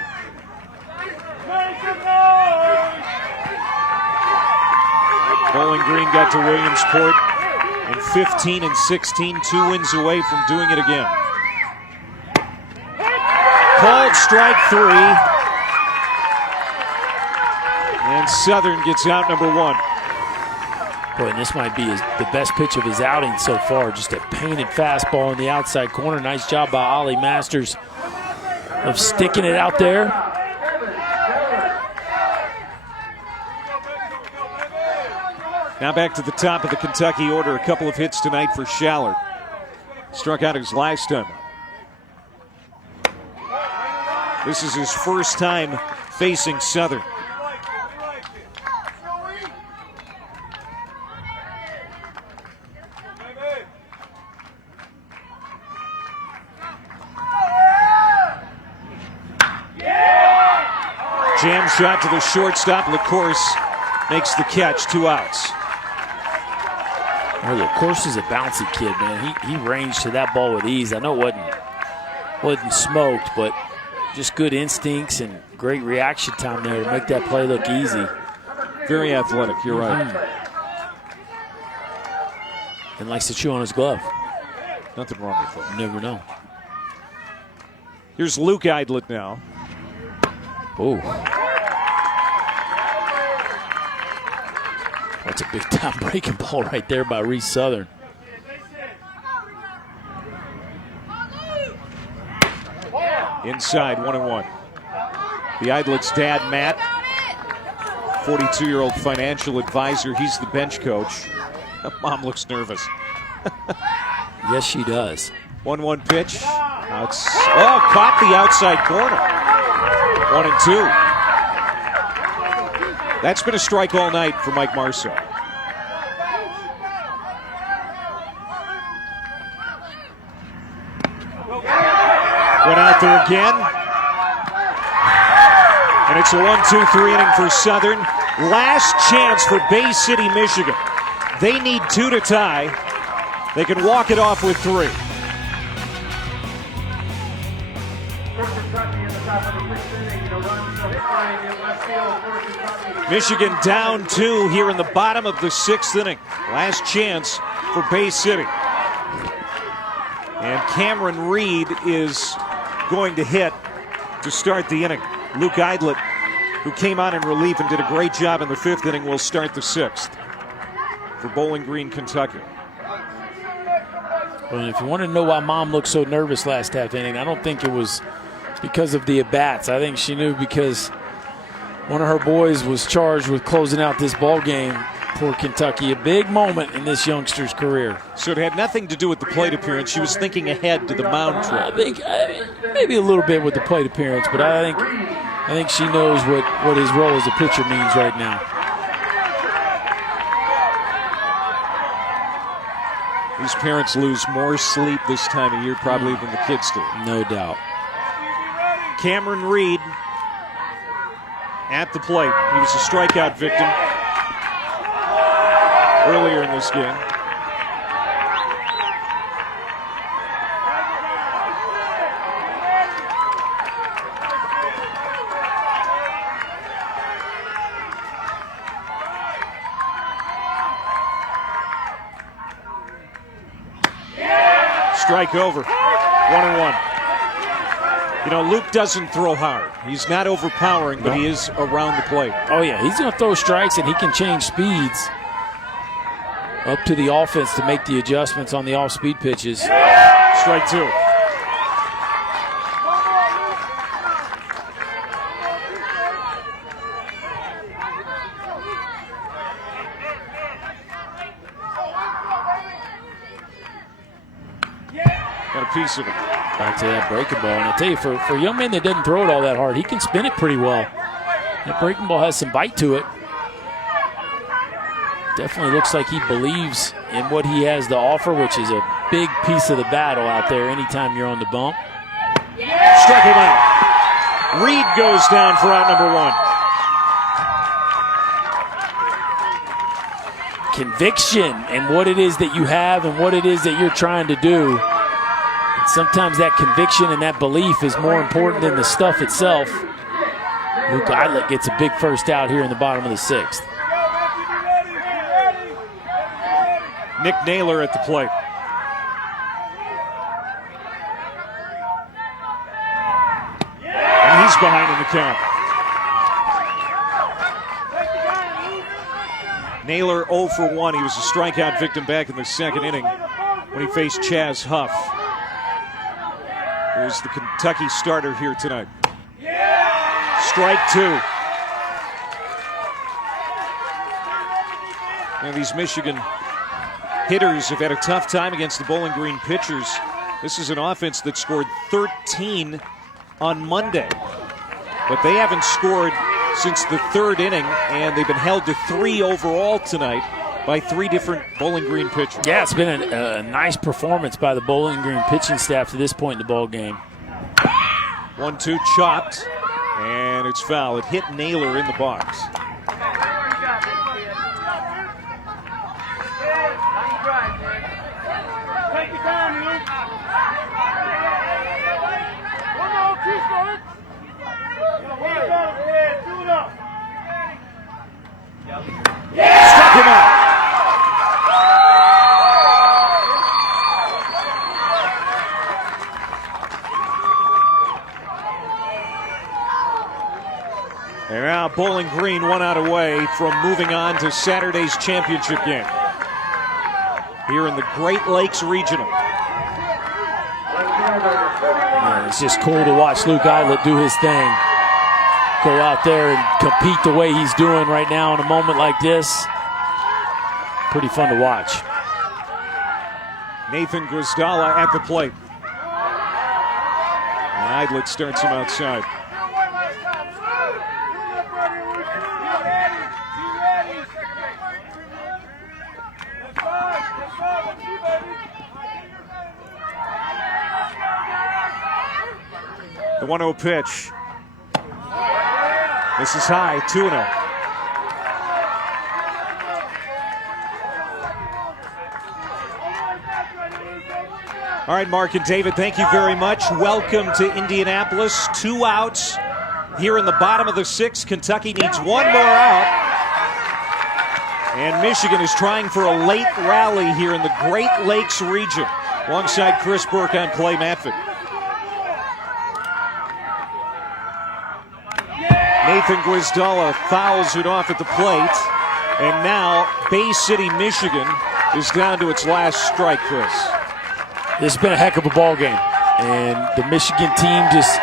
Bowling Green got to Williamsport in 15 and 16, 2 wins away from doing it again. Called strike 3. And Southern gets out number 1. Boy, and this might be the best pitch of his outing so far. Just a painted fastball in the outside corner. Nice job by Ollie Masters of sticking it out there. Now back to the top of the Kentucky order. A couple of hits tonight for Shallard. Struck out his last time. This is his first time facing Southern. Jam shot to the shortstop. LaCourse makes the catch, 2 outs. Well, LaCourse is a bouncy kid, man. He ranged to that ball with ease. I know it wasn't smoked, but just good instincts and great reaction time there to make that play look easy. Very athletic, you're right. And likes to chew on his glove. Nothing wrong with that. You never know. Here's Luke Eidlet now. Oh. That's a big time breaking ball right there by Reese Southern. Inside, 1-1. The Eidlet's dad, Matt, 42-year-old financial advisor. He's the bench coach. Mom looks nervous. Yes, she does. 1-1 pitch. Caught the outside corner. 1-2. That's been a strike all night for Mike Marceau. Went out there again. And it's a 1-2-3 inning for Southern. Last chance for Bay City, Michigan. They need 2 to tie. They can walk it off with 3. Michigan down 2 here in the bottom of the 6th inning. Last chance for Bay City. And Cameron Reed is going to hit to start the inning. Luke Eidlet, who came on in relief and did a great job in the 5th inning, will start the 6th for Bowling Green, Kentucky. Well, if you want to know why Mom looked so nervous last half inning, I don't think it was because of the at-bats. I think she knew because one of her boys was charged with closing out this ball game for Kentucky. A big moment in this youngster's career. So it had nothing to do with the plate appearance. She was thinking ahead to the mound trip. I think maybe a little bit with the plate appearance, but I think she knows what his role as a pitcher means right now. These parents lose more sleep this time of year probably than the kids do. No doubt. Cameron Reed at the plate. He was a strikeout victim earlier in this game. Strike over. 1-1. You know, Luke doesn't throw hard. He's not overpowering, but he is around the plate. Oh, yeah. He's going to throw strikes, and he can change speeds up to the offense to make the adjustments on the off-speed pitches. Strike 2. Got a piece of it. Back to that breaking ball. And I tell you, for a young man that doesn't throw it all that hard, he can spin it pretty well. That breaking ball has some bite to it. Definitely looks like he believes in what he has to offer, which is a big piece of the battle out there anytime you're on the bump. Struck him out. Reed goes down for out number 1. Conviction and what it is that you have and what it is that you're trying to do. And sometimes that conviction and that belief is more important than the stuff itself. Luke Eidlet gets a big first out here in the bottom of the 6th. Nick Naylor at the plate. And he's behind in the count. Naylor 0 for 1. He was a strikeout victim back in the 2nd inning when he faced Chaz Huff, who is the Kentucky starter here tonight. Strike 2. And these Michigan hitters have had a tough time against the Bowling Green pitchers. This is an offense that scored 13 on Monday, but they haven't scored since the 3rd inning, and they've been held to 3 overall tonight by 3 different Bowling Green pitchers. Yeah, it's been a nice performance by the Bowling Green pitching staff to this point in the ball game. 1-2 chopped, and it's foul. It hit Naylor in the box. Struck him out. And now Bowling Green 1 out away from moving on to Saturday's championship game here in the Great Lakes Regional. Yeah, it's just cool to watch Luke Eidlet do his thing. Go out there and compete the way he's doing right now in a moment like this. Pretty fun to watch. Nathan Gwizdala at the plate. And Eidlet starts him outside. The 1-0 pitch. This is high, 2-0. All right, Mark and David, thank you very much. Welcome to Indianapolis. 2 outs here in the bottom of the 6th. Kentucky needs 1 more out. And Michigan is trying for a late rally here in the Great Lakes region. Alongside Chris Burke, I'm Clay Matvick. Nathan Guizdala fouls it off at the plate. And now Bay City, Michigan is down to its last strike, Chris. This has been a heck of a ball game. And the Michigan team just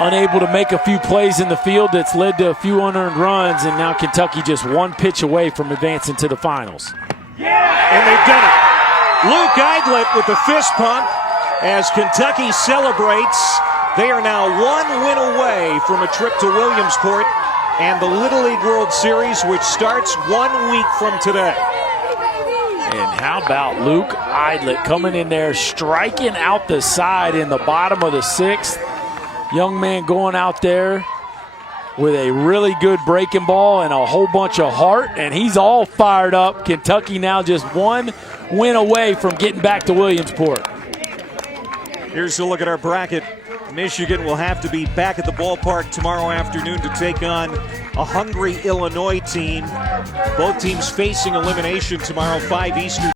unable to make a few plays in the field that's led to a few unearned runs. And now Kentucky just one pitch away from advancing to the finals. And they've done it. Luke Eidlet with the fist pump as Kentucky celebrates. They are now one win away from a trip to Williamsport and the Little League World Series, which starts 1 week from today. And how about Luke Eidlet coming in there, striking out the side in the bottom of the sixth. Young man going out there with a really good breaking ball and a whole bunch of heart, and he's all fired up. Kentucky now just one win away from getting back to Williamsport. Here's a look at our bracket. Michigan will have to be back at the ballpark tomorrow afternoon to take on a hungry Illinois team. Both teams facing elimination tomorrow, 5 Eastern.